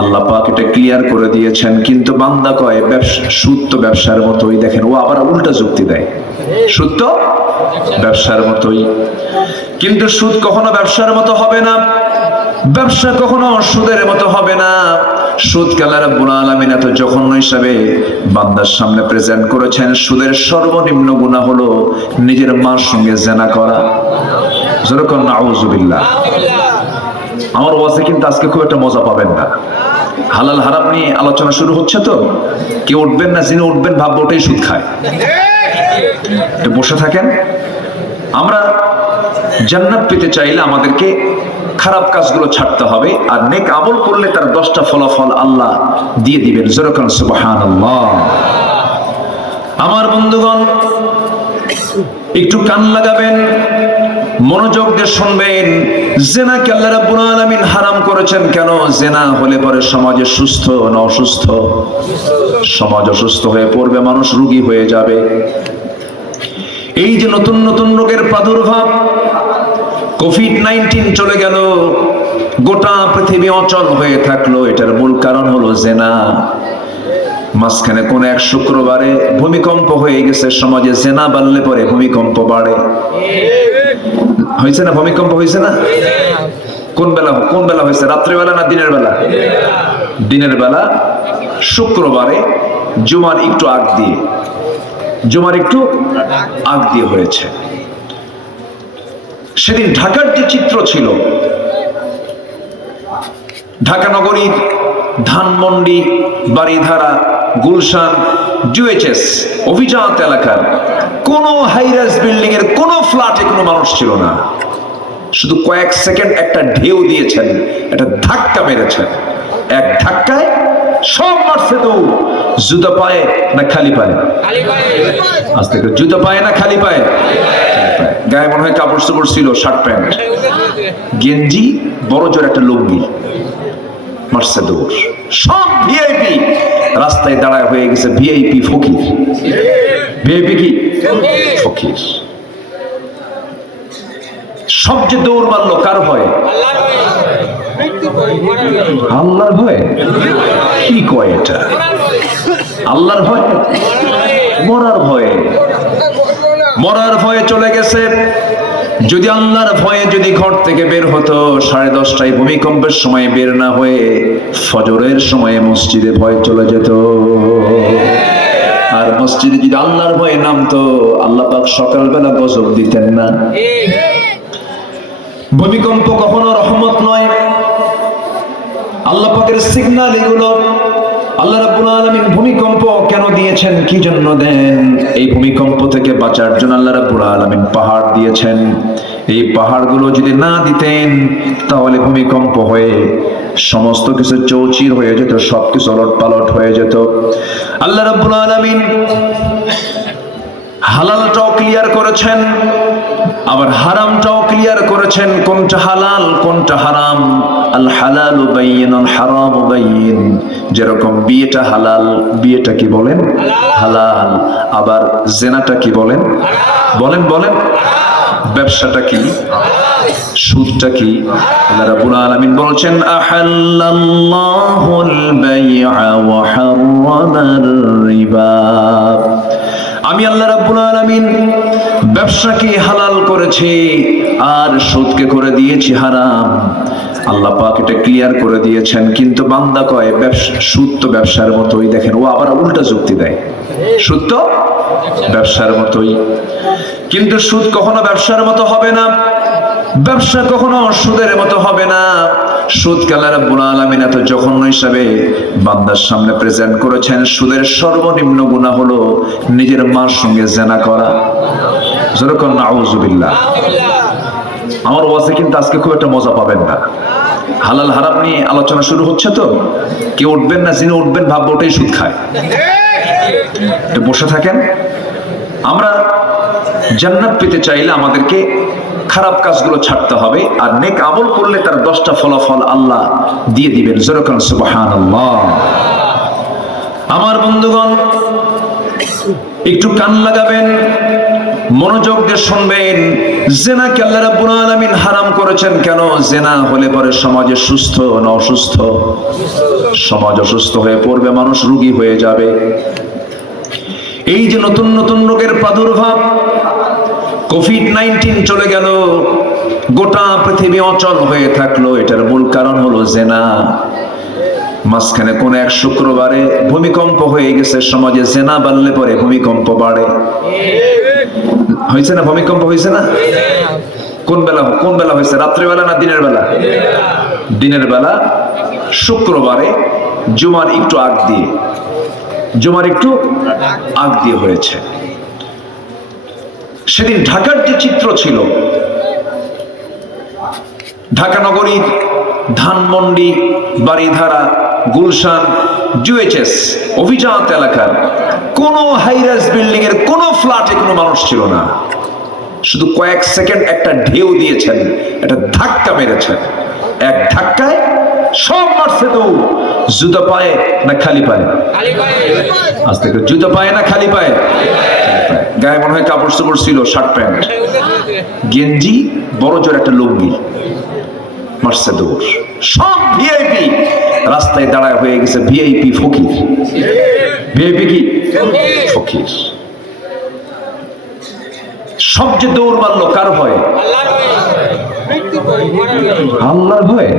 আল্লাহ পাক এটা ক্লিয়ার করে দিয়েছেন। কিন্তু বান্দা কয় ব্যবসা, সুদ তো ব্যবসার মতোই। দেখেন ও আবার উল্টা যুক্তি দেয়, সুদ তো ব্যবসার মতোই। কিন্তু সুদ কখনো ব্যবসার মতো হবে না, ব্যবসা কখনো সুদের মতো হবে না। সুদকে আল্লাহ রাব্বুল আলামিন এত জঘন্য হিসাবে বান্দার সামনে প্রেজেন্ট করেছেন। সুদের সর্বনিম্ন গুনাহ হলো নিজের মার সঙ্গে জিনা করা। যেরকম নাউযুবিল্লাহ। আমার ওয়াজে কিন্তু আজকে খুব একটা মজা পাবেন না। হালাল হারাম নিয়ে আলোচনা শুরু হচ্ছে তো কেউ উঠবেন না, যিনি উঠবেন ভাববো ওটাই সুদ খায়। একটু বসে থাকেন। আমরা জান্নাত পেতে চাইলে আমাদেরকে খারাপ কাজগুলো ছাড়তে হবে, আর নেক আমল করলে তার 10টা ফলাফল আল্লাহ দিয়ে দিবেন। যেরকম সুবহানাল্লাহ। আমার বন্ধুগণ একটু কান লাগাবেন, মনোযোগ দিয়ে শুনবেন। জিনাকে আল্লাহ রাব্বুল আলামিন হারাম করেছেন কেন? জিনা হলে পরে সমাজে সুস্থ না অসুস্থ? সমাজ অসুস্থ হয়ে পড়বে, মানুষ রোগী হয়ে যাবে। এই যে নতুন নতুন রোগের প্রাদুর্ভাব, কোভিড-19 চলে গেল, গোটা পৃথিবী অচল হয়ে থাকলো, এটার মূল কারণ হলো জিনা। মাঝখানে কোন এক শুক্রবারে ভূমিকম্প হয়ে গেছে সমাজে। জিনা বাড়লে পরে ভূমিকম্প বাড়ে। হয়েছে না? ভূমিকম্প হয়েছে না? কোন বেলা হয়েছে? রাত্রিবেলা না দিনের বেলা? দিনের বেলা শুক্রবারে জুমার একটু আগ দিয়ে হয়েছে। সেদিন ঢাকার যে চিত্র ছিল, ঢাকা নগরীর ধানমন্ডি, বাড়িধারা, গুলশান, জুএইচএস অভিজাত এলাকার কোন হাইরাইজ বিল্ডিং এর কোন ফ্ল্যাটে কোনো মানুষ ছিল না। শুধু কয়েক সেকেন্ড একটা ঢেউ দিয়েছেন, একটা ধাক্কা মেরেছেন। এক ধাক্কায় সব মারছে দৌড়। জুতা পায়ে না খালি পায়ে? আস্তে করে। জুতা পায়ে না খালি পায়ে? গায়ে মনে হয় কাপড় চোপড় ছিল, শার্ট প্যান্ট, গেঞ্জি, বড় জোর একটা লুঙ্গি। মারছে দৌড়। সব ভিআইপি রাস্তায় দাঁড়ায় হয়ে গেছে ভিআইপি ফকির। ভিআইপি কি? ফকির। সব যে দৌড় মারলো কার ভয়ে? আল্লাহর ভয়ে? কি কয় এটা? আল্লাহর ভয়ে? মরার ভয়ে? মরার ভয়ে চলে গেছে। যদি আল্লাহর ভয়ে যদি ঘর থেকে বের হতো 10:30টায় ভূমিকম্পের সময় বের না হয়ে ফজরের সময়ে মসজিদে ভয়ে চলে যেত। আর মসজিদে যদি আল্লাহর ভয়ে নামতো আল্লাহ পাক সকালবেলা গজব দিতেন না। ভূমিকম্প কখনো রহমত নয়, আল্লাহ পাকের সিগন্যাল এগুলো। আল্লাহ রাব্বুল আলামিন ভূমিকম্প কেন দিয়েছেন, কি জন্য দেন? এই ভূমিকম্প থেকে বাঁচার জন্য আল্লাহ রাব্বুল আলামিন পাহাড় দিয়েছেন। এই পাহাড়গুলো যদি না দিতেন তাহলে ভূমিকম্প হয়ে সমস্ত কিছু চৌচির হয়ে যেত, সবকিছু ওলটপালট হয়ে যেত। আল্লাহ রাব্বুল আলামিন হালালটাও ক্লিয়ার করেছেন, আবার হারামটাও ক্লিয়ার করেছেন, কোনটা হালাল কোনটা হারাম। আল হালালু বাইয়িনুল হারামু বাইয়িন। যেরকম বিয়েটা হালাল, বিয়েটা কি বলেন? হালাল। আবার জিনাটা কি বলেন? বলেন বলেন। ব্যবসাটা কি? সুদটা কি? আল্লাহ রাব্বুল আলামিন বলেছেন আহাল্লাল্লাহুল বাই'a ওয়া হাররামার রিবা। আমি আল্লাহ রাব্বুল আলামিন ব্যবসাকে হালাল করেছি আর সুদকে করে দিয়েছি হারাম। আল্লাহ পাক এটা ক্লিয়ার করে দিয়েছেন, কিন্তু বান্দা কয় ব্যবসা, সুদ তো ব্যবসার মতোই। দেখেন, ও আবার উল্টা যুক্তি দেয়, সুদ তো ব্যবসার মতোই। কিন্তু সুদ কখনো ব্যবসার মতো হবে না, ব্যবসা কখনো সুদের মতো হবে না। সুদকে আল্লাহ রাব্বুল আলামিন এত জঘন্য হিসাবে বান্দার সামনে প্রেজেন্ট করেছেন। সুদের সর্বনিম্ন গুনাহ হলো নিজের মার সঙ্গে জিনা করা। যেরকম নাউযুবিল্লাহ। আমার ওয়াজে কিন্তু আজকে খুব একটা মজা পাবেন না। হালাল হারাম নিয়ে আলোচনা শুরু হচ্ছে তো কেউ উঠবেন না, যিনি উঠবেন ভাববো ওটাই সুদ খায়। একটু বসে থাকেন। আমরা জান্নাত পেতে চাইলে আমাদেরকে খারাপ কাজগুলো ছাড়তে হবে, আর নেক আমল করলে তার 10টা ফলাফল আল্লাহ দিয়ে দিবেন। যেরকম সুবহানাল্লাহ। আমার বন্ধুগণ, একটু কান লাগাবেন, মনোযোগ দিয়ে শুনবেন। জিনাকে আল্লাহ রাব্বুল আলামিন হারাম করেছেন কেন? জিনা হলে পরে সমাজে সুস্থ না অসুস্থ? সমাজ অসুস্থ হয়ে পড়বে, মানুষ রোগী হয়ে যাবে। এই যে নতুন নতুন রোগের প্রাদুর্ভাব, কোভিড-19 চলে গেল, গোটা পৃথিবী অচল হয়ে থাকলো, এটার মূল কারণ হলো জিনা। মাঝখানে কোন এক শুক্রবারে ভূমিকম্প হয়ে গেছে সমাজে। জিনা বাড়লে পরে ভূমিকম্প বাড়ে। হয়েছে না? ভূমিকম্প হয়েছে না? কোন বেলা হয়েছে? রাত্রিবেলা না দিনের বেলা? দিনের বেলা, শুক্রবারে জুমার একটু আগ দিয়ে হয়েছে। সেদিন ঢাকার যে চিত্র ছিল, ঢাকা নগরীর ধানমন্ডি, বাড়িধারা, গুলশান, জুএইচএস অভিজাত এলাকার কোন হাইরাইজ বিল্ডিং এর কোন ফ্ল্যাটে কোনো মানুষ ছিল না। শুধু কয়েক সেকেন্ড একটা ঢেউ দিয়েছেন, একটা ধাক্কা মেরেছেন, এক ধাক্কায় সব মারছে। তো জুতো পায়ে না খালি পায়ে? আজ থেকে জুতো পায়ে না খালি পায়ে? গায়ে মনে হয় কাপড় চোপড় ছিল, শার্ট প্যান্ট, গেঞ্জি, বড় জোর একটা লুঙ্গি। মারছে দৌড়। সব ভিআইপি রাস্তায় দাঁড়ায় হয়ে গেছে ভিআইপি ফকির। ভিআইপি কি? ফকির। সব যে দৌড় মারলো কার ভয়ে? আল্লাহর ভয়ে।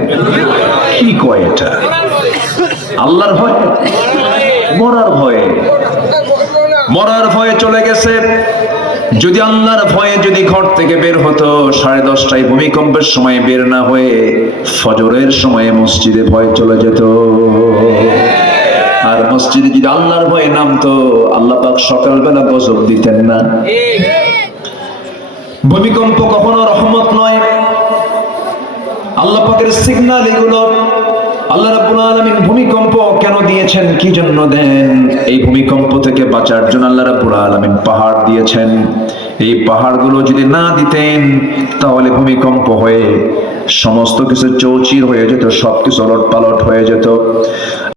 কি কয় এটা? আল্লাহর ভয়ে? মরার ভয়ে। মরার ভয়ে চলে গেছে। যদি আল্লাহর ভয়ে যদি ঘর থেকে বের হতো 10:30টায় ভূমিকম্পের সময় বের না হয়ে ফজরের সময়ে মসজিদে ভয়ে চলে যেত। আর মসজিদে যদি আল্লাহর ভয়ে নামতো, আল্লাহ পাক সকালবেলা গজব দিতেন না। ভূমিকম্প কখনো রহমত নয়, আল্লাহ পাকের সিগন্যাল এগুলো। আল্লাহ রাব্বুল আলামিন ভূমিকম্প কেন দিয়েছেন, কি জন্য দেন? এই ভূমিকম্প থেকে বাঁচার জন্য আল্লাহ রাব্বুল আলামিন পাহাড় দিয়েছেন। এই পাহাড়গুলো যদি না দিতেন তাহলে ভূমিকম্প হয়ে সমস্ত কিছু চৌচির হয়ে যেত, সবকিছু ওলটপালট হয়ে যেত।